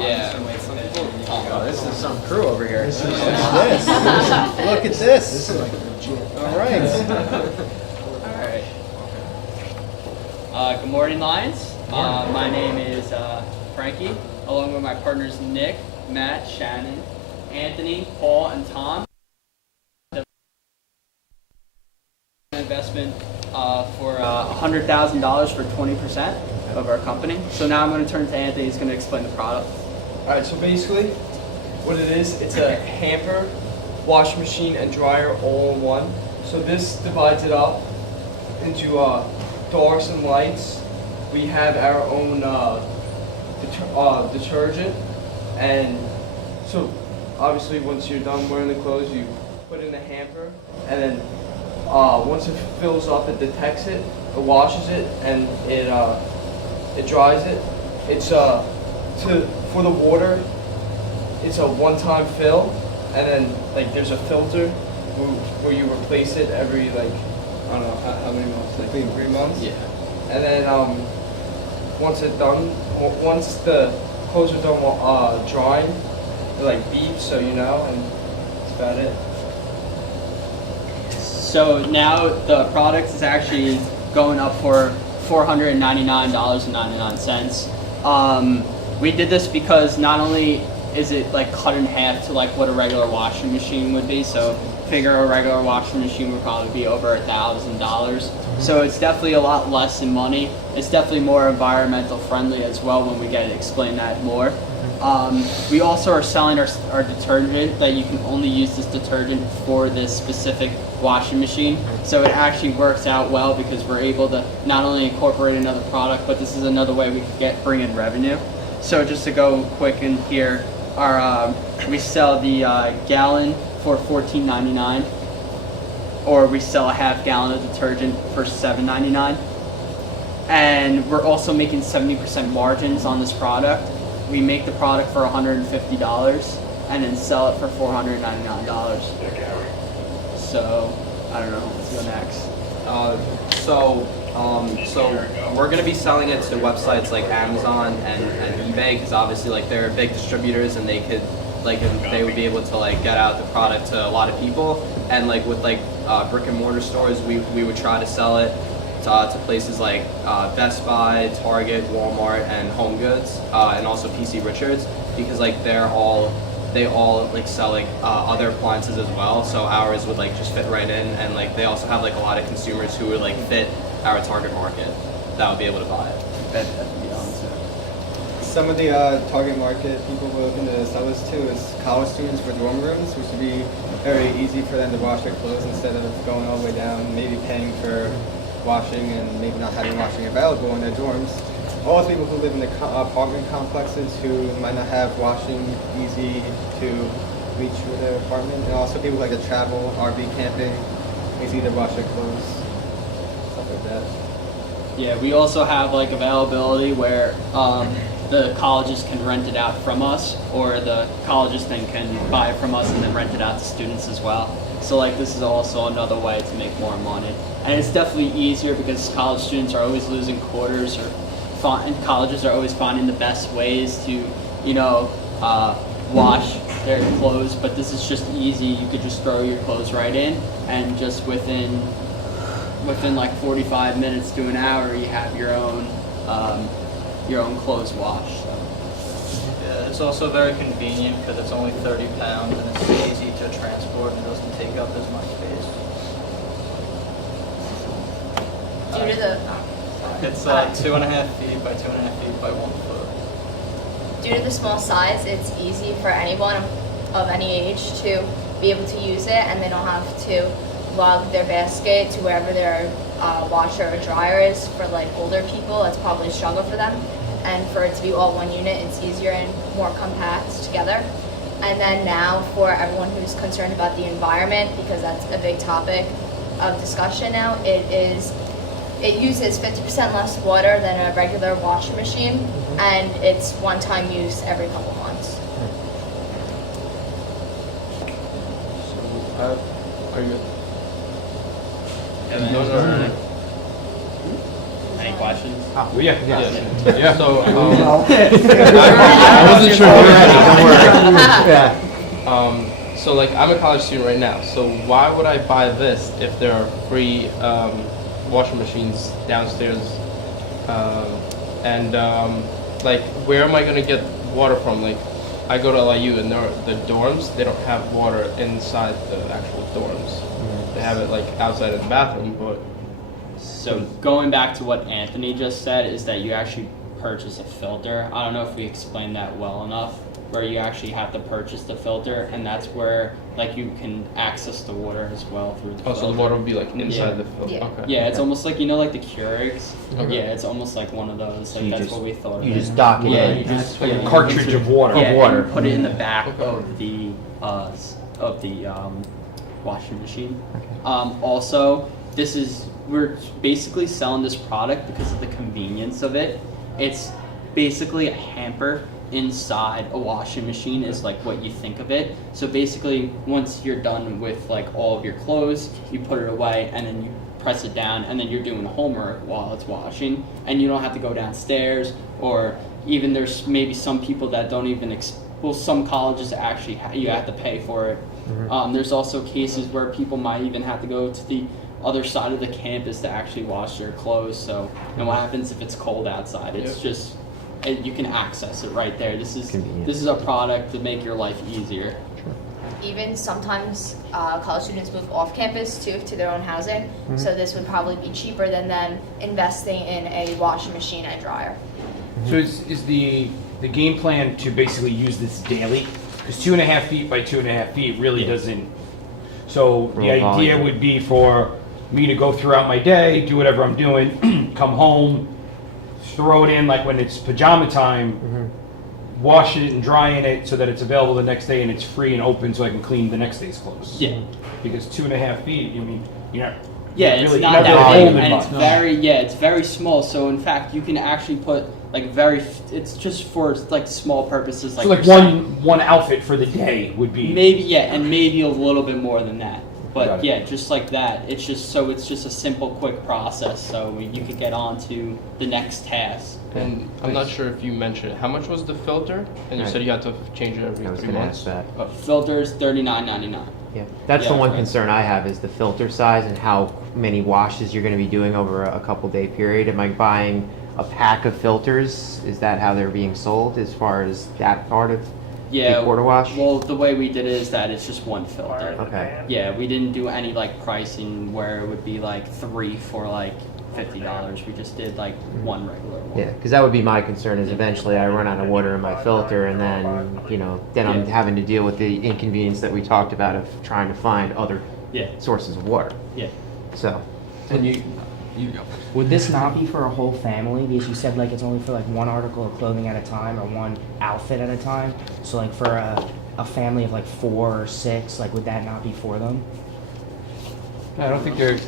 Yeah. Oh, this is some crew over here. Look at this. This is like legit. All right. Good morning, Lions. My name is Frankie, along with my partners Nick, Matt, Shannon, Anthony, Paul, and Tom. Investment for $100,000 for 20% of our company. So now I'm going to turn to Anthony. He's going to explain the product. All right, so basically, what it is, it's a hamper, washing machine, and dryer all in one. So this divides it up into darks and lights. We have our own detergent, and so obviously once you're done wearing the clothes, you put it in the hamper, and then once it fills up, it detects it, it washes it, and it dries it. It's for the water, it's a one-time fill, and then like there's a filter where you replace it every like I don't know how many months, like 3 months. Yeah. And then once the clothes are done drying, it like beeps, so you know, and that's about it. So now the product is actually going up for $499.99. We did this because not only is it like cut in half to like what a regular washing machine would be, so figure a regular washing machine would probably be over $1,000. So it's definitely a lot less in money. It's definitely more environmental friendly as well when we get to explain that more. We also are selling our detergent that you can only use this detergent for this specific washing machine. So it actually works out well because we're able to not only incorporate another product, but this is another way we could bring in revenue. So just to go quick in here, we sell the gallon for $14.99, or we sell a half gallon of detergent for $7.99. And we're also making 70% margins on this product. We make the product for $150 and then sell it for $499. So I don't know. Let's go next. So we're gonna be selling it to websites like Amazon and eBay because obviously like they're big distributors and they could they would be able to like get out the product to a lot of people, and like with brick and mortar stores we would try to sell it to places like Best Buy, Target, Walmart, and Home Goods, and also PC Richards because like they all like sell like other appliances as well. So ours would like just fit right in, and like they also have like a lot of consumers who would like fit our target market that would be able to buy it. Some of the target market people we're looking to sell this to is college students for dorm rooms, which would be very easy for them to wash their clothes instead of going all the way down, maybe paying for washing and maybe not having washing available in their dorms. Also people who live in the apartment complexes who might not have washing easy to reach with their apartment, and also people like to travel, RV camping, it's easy to wash their clothes, stuff like that. Yeah, we also have like availability where the colleges can rent it out from us, or the colleges then can buy it from us and then rent it out to students as well. So like this is also another way to make more money. And it's definitely easier because college students are always losing quarters, and colleges are always finding the best ways to, you know, wash their clothes. But this is just easy. You could just throw your clothes right in, and just within like 45 minutes to an hour, you have your own clothes washed. So. Yeah, it's also very convenient because it's only 30 pounds and it's easy to transport and it doesn't take up as much space. Due to the It's 2.5 feet by 2.5 feet by 1 foot. due to the small size, it's easy for anyone of any age to be able to use it, and they don't have to lug their basket to wherever their washer or dryer is. For like older people, that's probably a struggle for them. And for it to be all one unit, it's easier and more compact together. And then now for everyone who's concerned about the environment, because that's a big topic of discussion now, it uses 50% less water than a regular washing machine, and it's one-time use every couple months. Are you? Any questions? Oh, yeah. So, I wasn't sure. So like, I'm a college student right now. So why would I buy this if there are free washing machines downstairs? Like, where am I gonna get water from? Like, I go to LIU and the dorms, they don't have water inside the actual dorms. They have it like outside of the bathroom, but. So going back to what Anthony just said is that you actually purchase a filter. I don't know if we explained that well enough, where you actually have to purchase the filter, and that's where like you can access the water as well through the filter. So the water will be like inside the filter. Yeah. Okay. Yeah, it's almost like, you know, like the Keurigs. Okay. Yeah, it's almost like one of those. So Like you that's just- what we thought. you of just it. dock it Yeah, in. you just Like a put it cartridge into- of water. Yeah, Of water. and put it in the back of the washing machine. Also, we're basically selling this product because of the convenience of it. It's basically a hamper inside a washing machine is like what you think of it. So basically, once you're done with like all of your clothes, you put it away and then you press it down, and then you're doing homework while it's washing, and you don't have to go downstairs, or even there's maybe some people that don't even some colleges actually you have to pay for it. There's also cases where people might even have to go to the other side of the campus to actually wash their clothes. So, and what happens if it's cold outside? It's just you can access it right there. This is a product to make your life easier. Even sometimes college students move off campus too to their own housing, so this would probably be cheaper than them investing in a washing machine and dryer. So is the game plan to basically use this daily? Because 2.5 feet by 2.5 feet really doesn't. So the idea would be for me to go throughout my day, do whatever I'm doing, come home, throw it in like when it's pajama time, wash it and dry in it so that it's available the next day and it's free and open so I can clean the next day's clothes. Yeah. Because 2.5 feet, I mean, you're not. Yeah, you're it's really, not you're that really big, holding and much. it's very small. So in fact, you can actually put like it's just for like small purposes. Like So like you're saying. one outfit for the day would be. Maybe, and maybe a little bit more than that. Got But it. yeah, just like that. It's just a simple, quick process, so you could get on to the next task. And I'm not sure if you mentioned how much was the filter, and you Right. said you had to change it every I was 3 going to months. ask that. Filters $39.99. Yeah, that's the Yeah, one right. concern I have is the filter size and how many washes you're going to be doing over a couple day period. Am I buying a pack of filters? Is that how they're being sold as far as that part of Yeah. the quarter wash? Well, the way we did it is that it's just one filter. Okay. Yeah, we didn't do any like pricing where it would be like 3 for like $50. We just did like one regular one. Yeah, because that would be my concern is eventually I run out of water in my filter and then, then I'm having to deal with the inconvenience that we talked about of trying to find other sources of water. Yeah. So. And you go. Would this not be for a whole family? Because you said like it's only for like one article of clothing at a time or one outfit at a time. So like for a family of like 4 or 6, like would that not be for them? I don't think their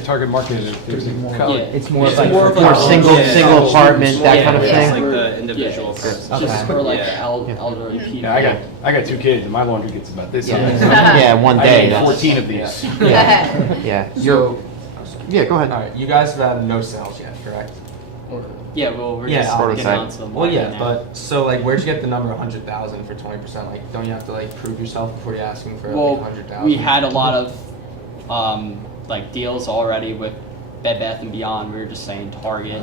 target market is It's more It's like more of More a single apartment, that kind of yeah, thing? it's Like the individual it's person. just for like the Yeah. elderly people. Yeah, I got 2 kids and my laundry gets about this Yeah. size. Yeah, one I day, made that's- 14 of these. Yeah. Yeah, go ahead. All right, you guys have had no sales yet, correct? Yeah, well, we're Yeah, just getting on to the well, yeah, market now. but so like, where'd you get the number 100,000 for 20%? Like, don't you have to like prove yourself before you're asking for Well, like 100,000? we had a lot of like deals already with Bed Bath & Beyond. We were just saying Target,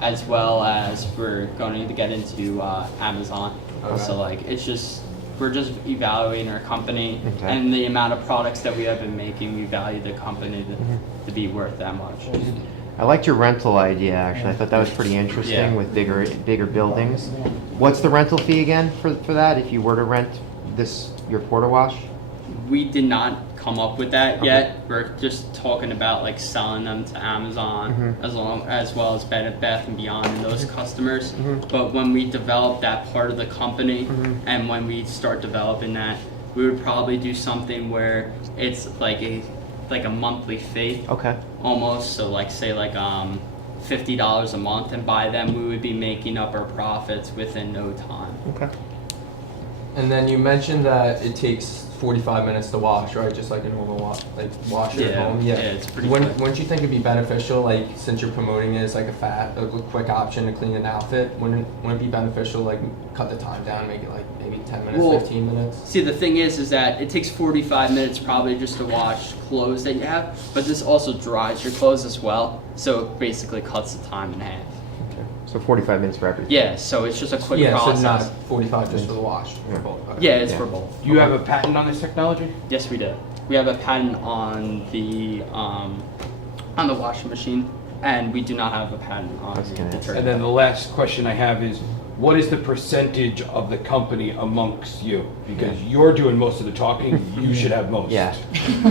as well as we're going to get into Amazon. Okay. So like we're just evaluating our company Okay. and the amount of products that we have been making. We value the company to be worth that much. I liked your rental idea, actually. I thought that was pretty interesting Yeah. with bigger buildings. What's the rental fee again for that if you were to rent your porta wash? we did not come up with that yet. We're just talking about like selling them to Amazon as well as Bed Bath & Beyond and those customers. But when we develop that part of the company and when we start developing that, we would probably do something where it's like a monthly fee. Okay. Almost. So like say like $50 a month, and by then we would be making up our profits within no time. Okay. And then you mentioned that it takes 45 minutes to wash, right? Just like a normal washer at home. Yeah, it's pretty Wouldn't quick. you think it'd be beneficial, like since you're promoting it as like a quick option to clean an outfit? Wouldn't it be beneficial, like cut the time down, make it like maybe 10 minutes, 15 minutes? See, the thing is that it takes 45 minutes probably just to wash clothes that you have, but this also dries your clothes as well, so it basically cuts the time in half. So 45 minutes for everything. Yeah, so it's just a quick Yeah, process. so not 45 just for the wash. For both. Okay. Yeah, it's for both. Do you have a patent on this technology? Yes, we do. We have a patent on the washing machine, and we do not have a patent on the detergent. And then the last question I have is, what is the percentage of the company amongst you? Because you're doing most of the talking, you should have most. Yeah.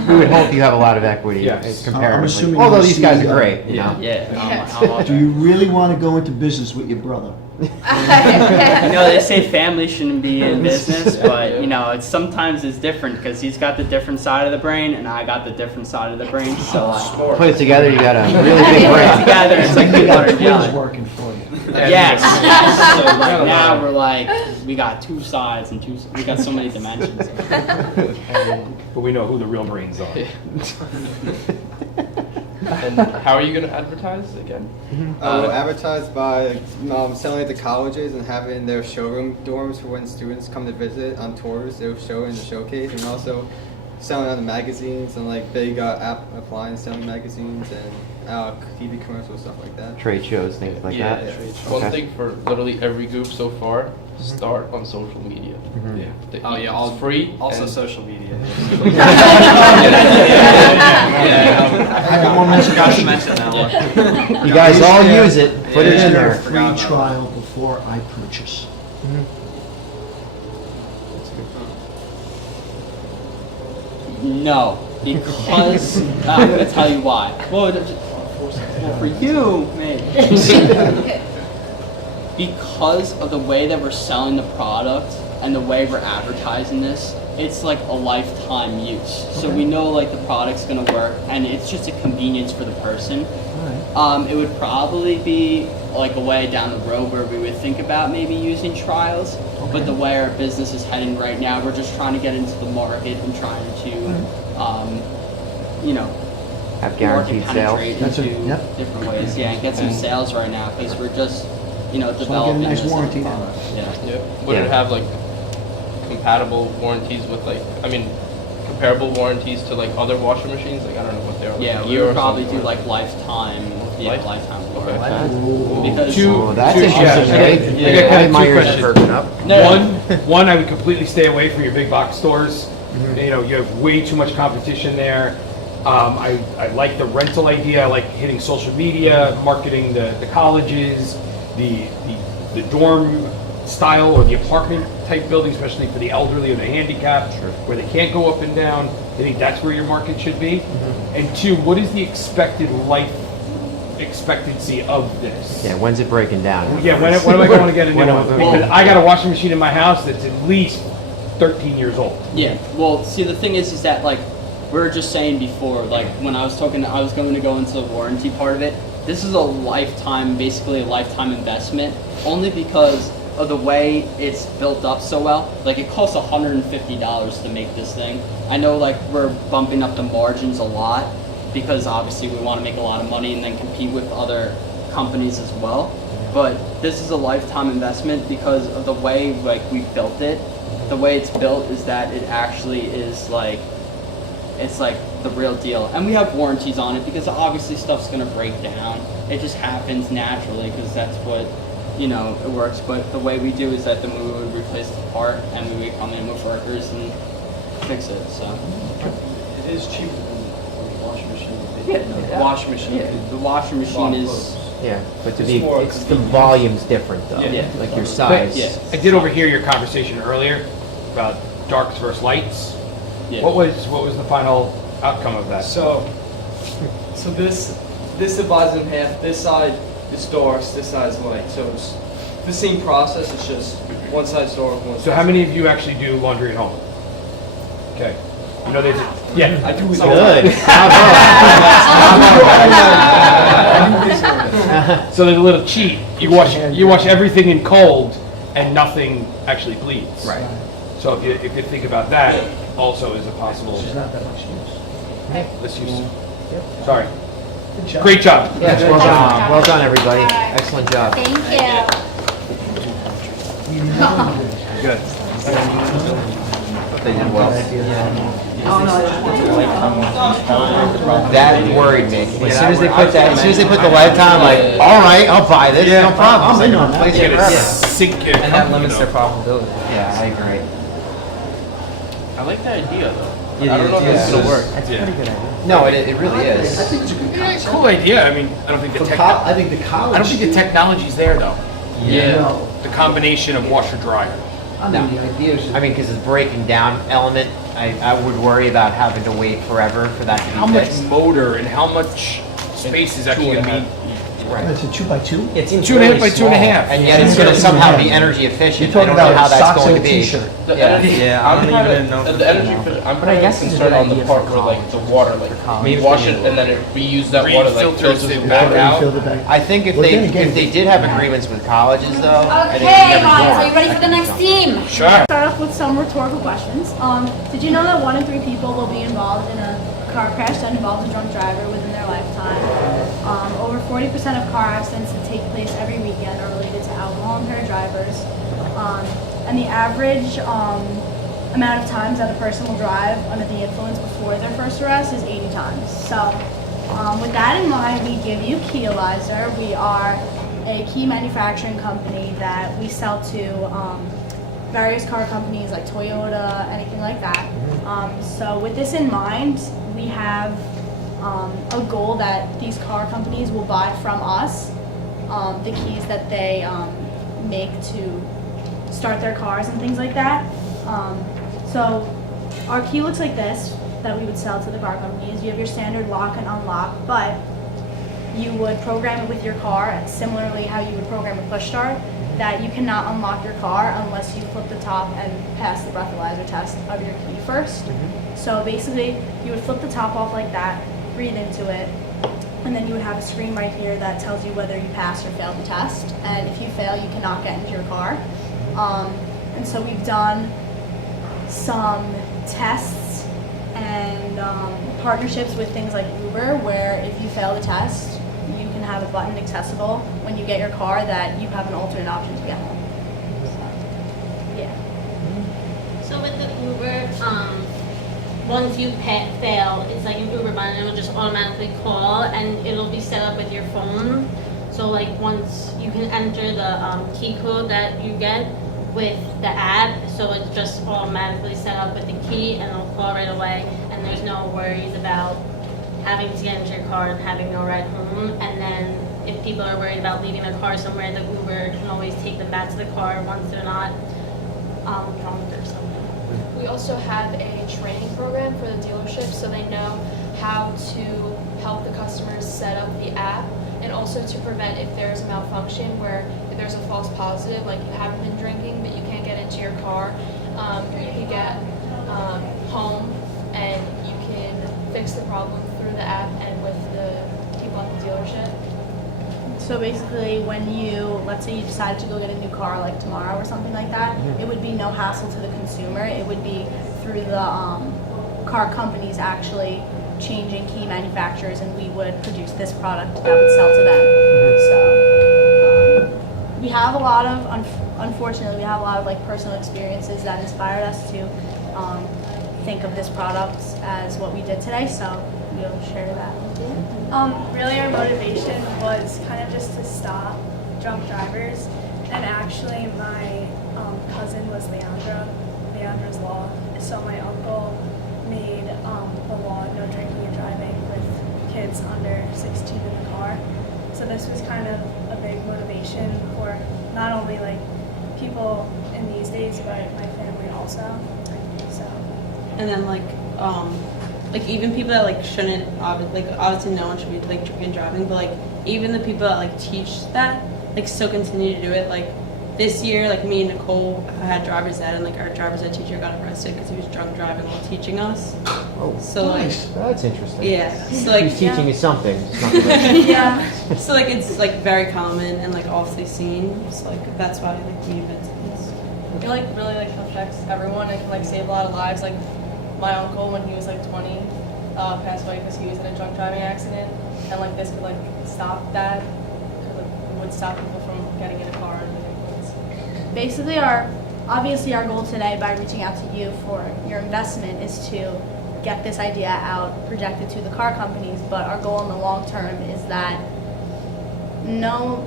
We would hope you have a lot of equity comparatively. I'm assuming Although you're these guys CEO. are great. You know? Do you really want to go into business with your brother? You know, they say family shouldn't be in business, but you know, sometimes it's different because he's got the different side of the brain, and I got the different side of the brain. So like, Put it together, you got a really big put brain. it together, it's like You got butter twins jelly. working for you. Yes. So like now we're like, we got two sides and we got so many dimensions. But we know who the real brains are. And how are you going to advertise again? We'll advertise by selling it to colleges and having their showroom dorms for when students come to visit on tours. They'll show in the showcase, and also selling on the magazines and like big appliance selling magazines and TV commercials, stuff like that. Trade shows, things like that. One thing for literally every group so far, start on social media. Yeah. All free. Also and social media. I got one last Forgot to question. mention that one. You guys all use it. Put it in there. Free trial before I purchase. No, because I'm going to tell you why. Well, for you, maybe. Because of the way that we're selling the product and the way we're advertising this, it's like a lifetime use. So we know like the product's going to work, and it's just a convenience for the person. It would probably be like a way down the road where we would think about maybe using trials, but the way our business is heading right now, we're just trying to get into the market and trying to, you know, Have guaranteed sales. into different ways. Yeah, and get some sales right now because we're just, you know, So I get a developing nice this warranty product. Yeah. Would it have like compatible warranties with like, comparable warranties to like other washing machines? Like I don't know what they're. Yeah, like, we would probably do like lifetime. Yeah, lifetime warranty. Because that's interesting, right? I got My two ears are questions. perking up. One, I would completely stay away from your big box stores. You know, you have way too much competition there. I like the rental idea. I like hitting social media, marketing the colleges, the dorm style or the apartment type building, especially for the elderly or the handicapped, where they can't go up and down. I think that's where your market should be. And two, what is the expected life expectancy of this? Yeah, when's it breaking down? Yeah, when am I going to get a new When- one? Because I got a washing machine in my house that's at least 13 years old. Yeah, well, see, the thing is that, like, we were just saying before, like, when I was talking, I was going to go into the warranty part of it. This is a lifetime, basically a lifetime investment, only because of the way it's built up so well. Like, it costs $150 to make this thing. I know, like, we're bumping up the margins a lot, because obviously we want to make a lot of money and then compete with other companies as well. But this is a lifetime investment because of the way, like, we built it. The way it's built is that it actually is like, it's like the real deal. And we have warranties on it because obviously stuff's gonna break down. It just happens naturally because that's what, you know, it works. But the way we do is that then we would replace the part and we would come in with workers and fix it, so. It is cheaper than the washing machine. Yeah, Washing machine. The washing machine is. Yeah, but to It's be, more it's the volume's different though. Yeah. Like your size. I did overhear your conversation earlier about darks versus lights. Yeah. What was the final outcome of that? So this divides in half. This side is doors, this side is light. So it's the same process. It's just one side's door, one side. So how many of you actually do laundry at home? Okay. You know, there's yeah. I do it Good. So there's a little cheat. You wash everything in cold, and nothing actually bleeds. Right. So if you think about that, also is a possible. There's not that much use. Let's use. Sorry. Great job. Yes, well done. Well done, everybody. Excellent job. Thank you. Good. They did well. That worried me. As soon as they put the lifetime, like, all right, I'll buy this. No problem. I'm in on that. Place it forever. Sink it. And that limits their profitability. Yeah, I agree. I like the idea though. Yeah, I don't know if it's gonna work. That's a pretty good idea. No, it really is. I think it's a good It's a concept. cool idea. I mean, I don't think the I think the college. I don't think the technology's there though. No. The combination of washer dryer. I mean, the idea is. I mean, because it's breaking down element, I would worry about having to wait forever for that to be How much fixed. motor and how much space is actually going to be? Right. It's a 2x2? It seems 2.5 really by 2.5. small, and yet it's going to somehow be energy efficient. You're I talking don't know how about that's socks going and to a be. t-shirt. The Yeah. energy, Yeah, I don't even know. the energy. I'm But I kind guess of it's a concerned good on the idea part for where like college. the water, like we wash it and then we use that water like Filters filters it the back water. out. Fill the bag. I think if Well, then they again- if they did have agreements with colleges though, I think Okay, it'd never guys, more. are you ready for the next team? Sure. Start off with some rhetorical questions. Did you know that 1 in 3 people will be involved in a car crash that involves a drunk driver within their lifetime? Over 40% of car accidents that take place every weekend are related to alcohol-impaired drivers. And the average amount of times that a person will drive under the influence before their first arrest is 80 times. So with that in mind, we give you Keyalizer. We are a key manufacturing company that we sell to various car companies like Toyota, anything like that. So with this in mind, we have a goal that these car companies will buy from us the keys that they make to start their cars and things like that. So our key looks like this that we would sell to the car companies. You have your standard lock and unlock, but you would program it with your car similarly how you would program a push start, that you cannot unlock your car unless you flip the top and pass the breathalyzer test of your key first. So basically, you would flip the top off like that, breathe into it, and then you would have a screen right here that tells you whether you passed or failed the test. And if you fail, you cannot get into your car. And so we've done some tests and partnerships with things like Uber, where if you fail the test, you can have a button accessible when you get your car that you have an alternate option to get home. Yeah. So with the Uber, once you fail, it's like an Uber button, it'll just automatically call and it'll be set up with your phone. So like once you can enter the key code that you get with the app, so it's just automatically set up with the key and it'll call right away, and there's no worries about having to get into your car and having no ride home. And then if people are worried about leaving their car somewhere, the Uber can always take them back to the car once they're not drunk or something. We also have a training program for the dealership so they know how to help the customers set up the app, and also to prevent if there's a malfunction where if there's a false positive, like you haven't been drinking but you can't get into your car, you can get home and you can fix the problem through the app and with the people at the dealership. So basically, when you, let's say you decided to go get a new car like tomorrow or something like that, it would be no hassle to the consumer. It would be through the car companies actually changing key manufacturers, and we would produce this product that would sell to them. So we have a lot of, unfortunately, we have a lot of like personal experiences that inspired us to think of this product as what we did today. So we'll share that with you. Really our motivation was kind of just to stop drunk drivers, and actually my cousin was Leandra's Law, so my uncle made the law no drinking and driving with kids under 16 in the car. So this was kind of a big motivation for not only like people in these days but my family also. So and then like even people that like shouldn't obviously no one should be like drinking and driving, but like even the people that like teach that like still continue to do it. Like this year, like me and Nicole had driver's ed, and like our driver's ed teacher got arrested because he was drunk driving while teaching us. Oh, so nice. That's interesting. Yeah. So like he's teaching you something. Just not the yeah. So like it's like very common and like awfully seen. So like that's why like we invented this. It like really like affects everyone and can like save a lot of lives. Like my uncle, when he was like 20, passed away because he was in a drunk driving accident, and like this could like stop that. It would stop people from getting in a car and Basically, obviously our goal today by reaching out to you for your investment is to get this idea out, project it to the car companies, but our goal in the long term is that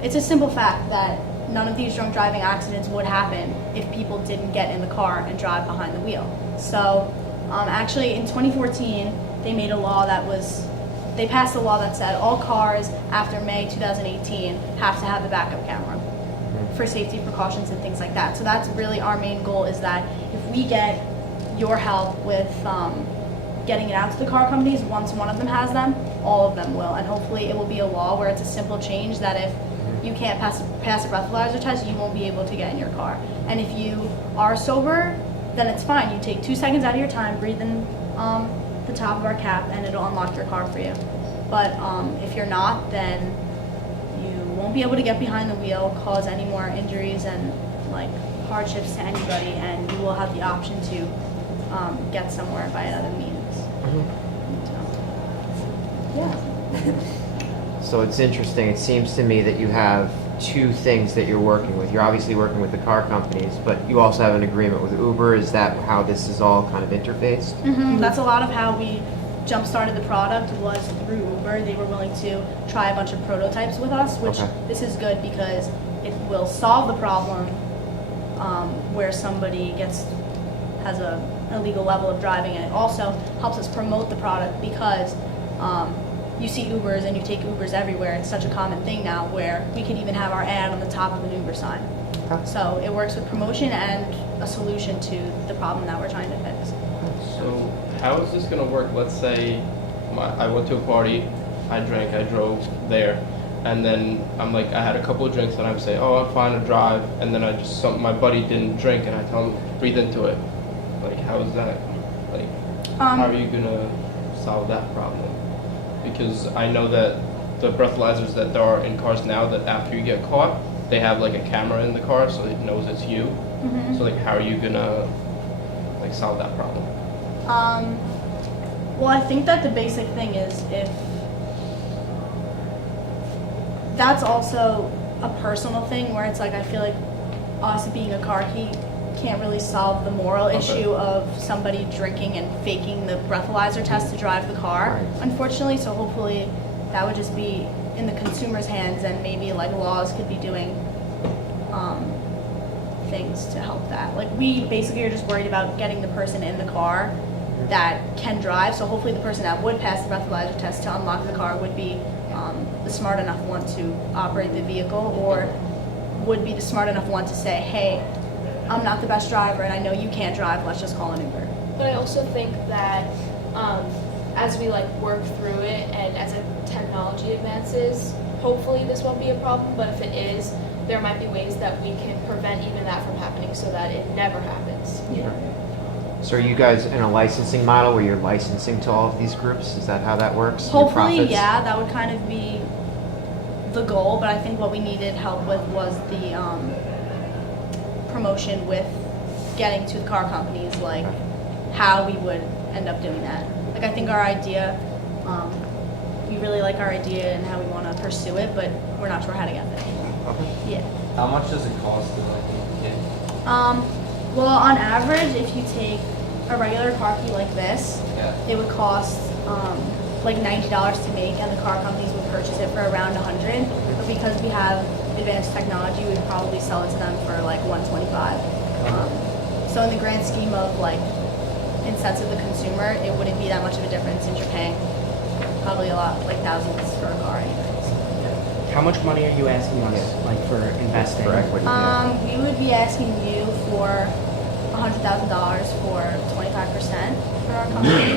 it's a simple fact that none of these drunk driving accidents would happen if people didn't get in the car and drive behind the wheel. So actually in 2014, they passed a law that said all cars after May 2018 have to have a backup camera for safety precautions and things like that. So that's really our main goal, is that if we get your help with getting it out to the car companies, once one of them has them, all of them will. And hopefully it will be a law where it's a simple change that if you can't pass a breathalyzer test, you won't be able to get in your car. And if you are sober, then it's fine. You take 2 seconds out of your time, breathe in the top of our cap, and it'll unlock your car for you. But if you're not, then you won't be able to get behind the wheel, cause any more injuries and like hardships to anybody, and you will have the option to get somewhere by another means. So, yeah. So it's interesting. It seems to me that you have two things that you're working with. You're obviously working with the car companies, but you also have an agreement with Uber. Is that how this is all kind of interfaced? That's a lot of how we jump-started the product, was through Uber. They were willing to try a bunch of prototypes with us, which this is good because it will solve the problem where somebody has a illegal level of driving, and it also helps us promote the product because you see Ubers and you take Ubers everywhere. It's such a common thing now where we could even have our ad on the top of an Uber sign. So it works with promotion and a solution to the problem that we're trying to fix. So how is this gonna work? Let's say I went to a party, I drank, I drove there, and then I'm like, I had a couple of drinks, and I'm saying, oh, I'm fine to drive, and then my buddy didn't drink, and I tell him, breathe into it. Like, how is that? Like, how are you gonna solve that problem? Because I know that the breathalyzers that there are in cars now, that after you get caught, they have like a camera in the car, so it knows it's you. So like, how are you gonna like solve that problem? Well, I think that the basic thing is that's also a personal thing where it's like, I feel like us being a car key can't really solve the moral issue of somebody drinking and faking the breathalyzer test to drive the car, unfortunately. So hopefully that would just be in the consumer's hands, and maybe like laws could be doing things to help that. Like, we basically are just worried about getting the person in the car that can drive. So hopefully the person that would pass the breathalyzer test to unlock the car would be the smart enough one to operate the vehicle, or would be the smart enough one to say, hey, I'm not the best driver and I know you can't drive, let's just call an Uber. But I also think that as we like work through it and as technology advances, hopefully this won't be a problem, but if it is, there might be ways that we can prevent even that from happening so that it never happens. So are you guys in a licensing model where you're licensing to all of these groups? Is that how that works? Your Hopefully, profits? yeah, that would kind of be the goal, but I think what we needed help with was the promotion with getting to the car companies, like how we would end up doing that. Like, I think our idea, we really like our idea and how we want to pursue it, but we're not sure how to get there. Yeah. How much does it cost to like make a kit? Well, on average, if you take a regular car key like this, it would cost like $90 to make, and the car companies would purchase it for around $100. But because we have advanced technology, we'd probably sell it to them for like $125. So in the grand scheme of like in sense of the consumer, it wouldn't be that much of a difference since you're paying probably a lot, like thousands for a car anyways. How much money are you asking us, like, for investing? For equity, We would be asking you for $100,000 for 25% for our company.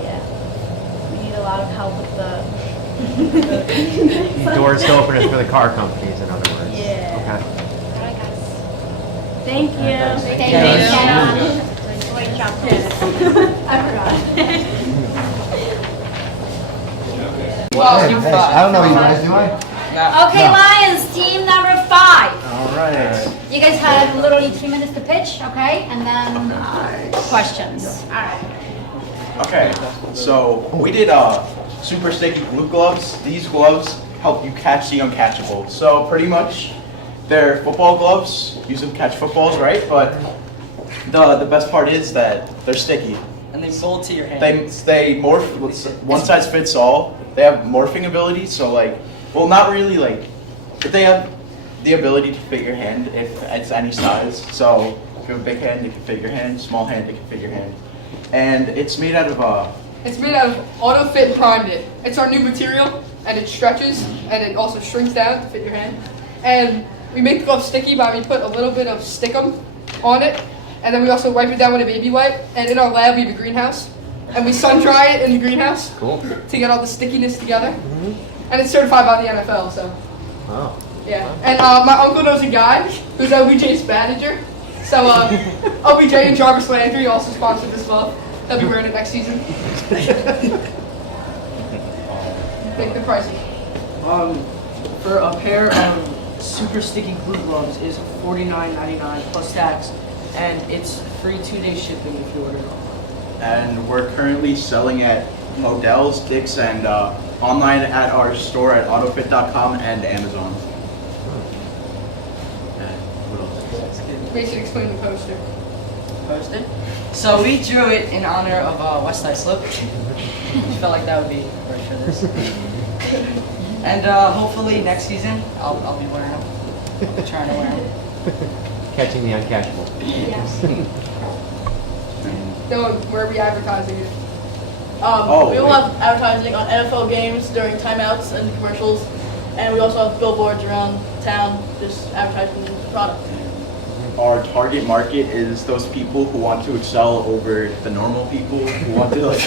Yeah, we need a lot of help with the Doors to open it for the car companies, in other words. Yeah. Okay. Thank you. Thank you. Great job, Chris. I forgot. I don't know you guys, do I? Okay, No. Lions, team number 5. All right. You guys have literally 3 minutes to pitch, okay? And then questions. All right. Okay, so we did super sticky glue gloves. These gloves help you catch the uncatchable. So pretty much they're football gloves. Use them to catch footballs, right? But the best part is that they're sticky. And they fold to your hand. They morph. One size fits all. They have morphing ability. So like, well, not really like, but they have the ability to fit your hand if it's any size. So if you have a big hand, it can fit your hand. Small hand, it can fit your hand. And it's made out of It's made out of Auto Fit Prime Knit. It's our new material, and it stretches, and it also shrinks down to fit your hand. And we make the glove sticky by we put a little bit of stickum on it, and then we also wipe it down with a baby wipe. And in our lab, we have a greenhouse, and we sun dry it in the greenhouse to get all the stickiness together. And it's certified by the NFL, so. Wow. Yeah. And my uncle knows a guy who's OBJ's manager. So OBJ and Jarvis Landry also sponsored this glove. They'll be wearing it next season. Think the prices. For a pair of super sticky glue gloves is $49.99 plus tax, and it's free 2-day shipping if you order it online. and we're currently selling at Modell's, Dick's, and online at our store at autofit.com and Amazon. Basically explain the poster. Posted. So we drew it in honor of West Side Slip. We felt like that would be right for this. And hopefully next season I'll be wearing them. I'll be trying to wear them. Catching the uncatchable. Yes. Dylan, where are we advertising it? We will have advertising on NFL games during timeouts and commercials, and we also have billboards around town just advertising the product. Our target market is those people who want to excel over the normal people, who want to like,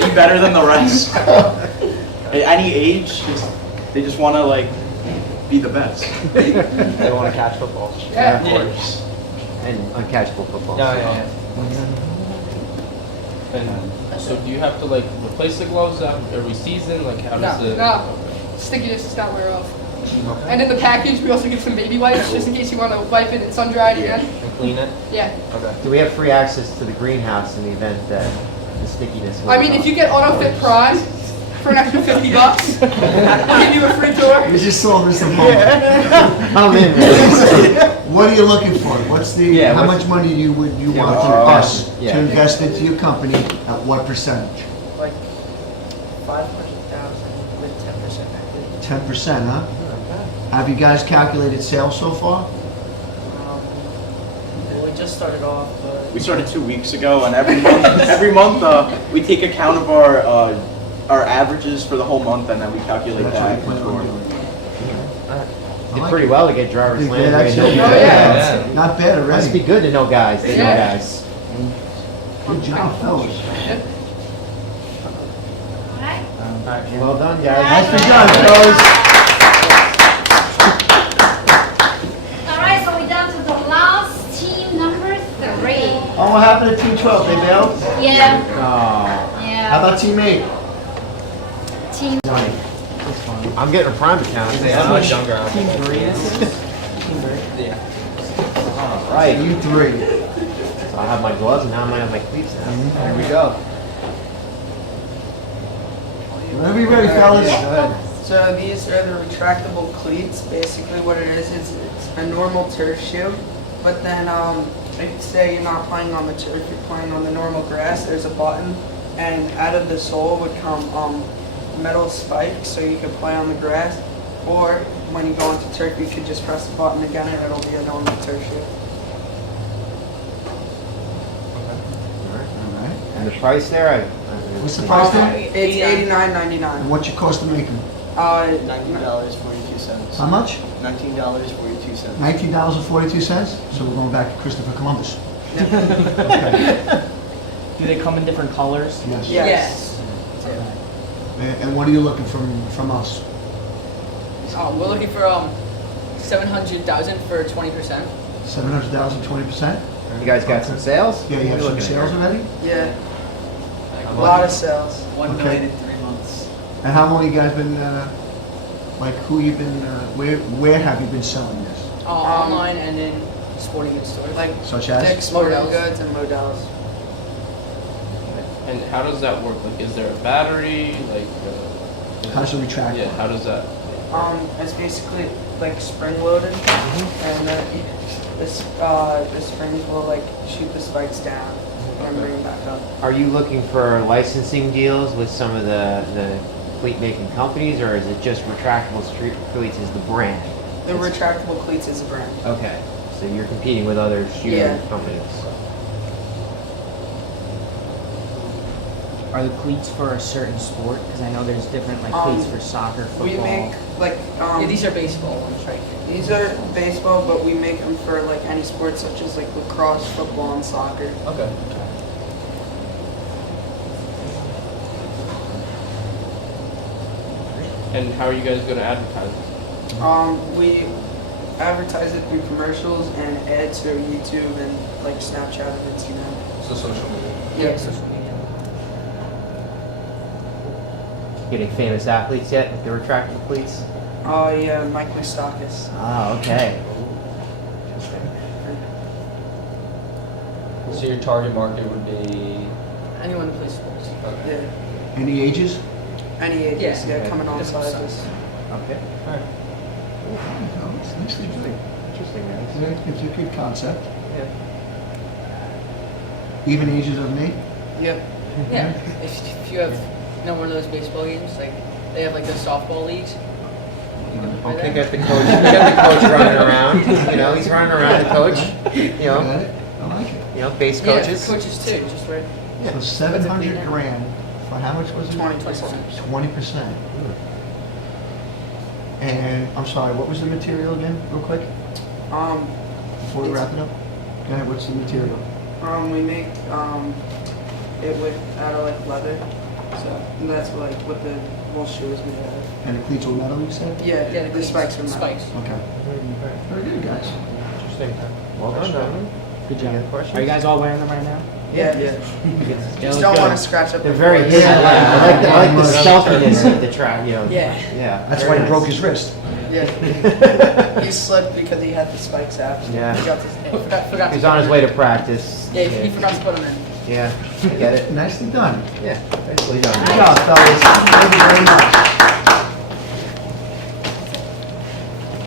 be better than the rest. At any age, they just want to like be the best. They want to catch footballs. Yeah. Of course. And uncatchable footballs. Yeah. And so do you have to like replace the gloves every season? Like how does it? No. Stickiness does not wear off. And in the package, we also give some baby wipes just in case you want to wipe it and sun dry it again. And clean it? Yeah. Okay. Do we have free access to the greenhouse in the event that the stickiness? I mean, if you get AutoFit Prime for an extra $50, we'll give you a free tour. You just saw this a moment. I'm in, man. What are you looking for? What's the, how much money would you want us to invest into your company at what percentage? Like 500,000 with 10% equity. 10%, huh? Have you guys calculated sales so far? Well, we just started off, but We started 2 weeks ago, and every month we take account of our averages for the whole month, and then we calculate that. Did pretty well to get driver's Yeah, land. that's it. Yeah. Not bad already. Must be good to know guys. They know Yeah. guys. Good job, fellas. Well done, guys. Nicely done, fellas. Alright, so we're down to the last team number 3. Oh, what happened to Team 12? They bailed? Yeah. Oh. Yeah. How about Team 8? Team. I'm getting a prime account. I'm much younger. Team 3 is? Yeah. Right. You 3. So I have my gloves and now I might have my cleats now. There we go. Whenever you're ready, fellas. Go ahead. So these are the retractable cleats. Basically what it is it's a normal turf shoe, but then like say you're not playing on the turf, you're playing on the normal grass, there's a button, and out of the sole would come metal spikes so you could play on the grass, or when you go into turf you could just press the button again and it'll be a normal turf shoe. And the price there? What's the price there? It's $89.99. And what's your cost of making? $19.42. How much? $19.42. $19.42? So we're going back to Christopher Columbus. Do they come in different colors? Yes. Yes. And what are you looking from us? We're looking for 700,000 for 20%. 700,000, 20%? You guys got some sales? Yeah, you have What are some looking at sales here? already? Yeah. How A much? lot of sales. 1 million in 3 months. And how long you guys been, like, who you been, where have you been selling this? Online and in sporting goods stores. Like Such as? Dick's Sporting Models. Goods and Models. And how does that work? Like, is there a battery? Like, How's it retractable? yeah, how does that? It's basically like spring loaded, and the springs will like shoot the spikes down and bring them back up. Are you looking for licensing deals with some of the cleat making companies, or is it just Retractable Cleats is the brand? The Retractable Cleats is a brand. Okay, so you're competing with other shoe Yeah. companies. Are the cleats for a certain sport? Because I know there's different like cleats for soccer, football. We make like Yeah, these are baseball ones, right? These are baseball, but we make them for like any sport such as like lacrosse, football, and soccer. Okay. And how are you guys going to advertise it? We advertise it through commercials and ads through YouTube and like Snapchat and Instagram. So social media. Yeah, social media. Getting famous athletes yet with the retractable cleats? Oh yeah, Mike Moustakas. Ah, okay. So your target market would be Anyone who plays sports. Okay. Yeah. Any ages? Any ages, yeah, Okay. coming on Different sizes. Okay. Oh, it's nicely done. Interesting. It's a good concept. Yeah. Even ages of me? Yep. Yeah. If you have one of those baseball games, like they have like those softball leagues. Okay, you got the coach. You got the coach running around. You know, he's running around the coach. You know, Got it? I like it. you know, base Yeah, coaches. coaches too, just right. So 700 grand for how much was it? 20%. 20%. And I'm sorry, what was the material again, real quick, before we wrap it up? Go ahead, what's the material? We make it with out of like leather, so and that's like what the whole shoe is made out of. And the cleats were metal, you said? Yeah, Yeah, the spikes are metal. Spikes. Okay. Very good, guys. Interesting. Well done, gentlemen. Good Any other job. questions? Are you guys all wearing them right now? Yeah. Just don't want to scratch up. They're the very boards. hidden. I like the stealthiness of the track. You know. Yeah. Yeah. That's very why he broke nice. his wrist. Yeah. He slipped because he had the spikes out. Yeah. Forgot He's to on his way to practice. Yeah, he forgot to put them in. Yeah. I get it. Nicely done. Yeah. Nicely done. Good job, fellas. Thank you very much.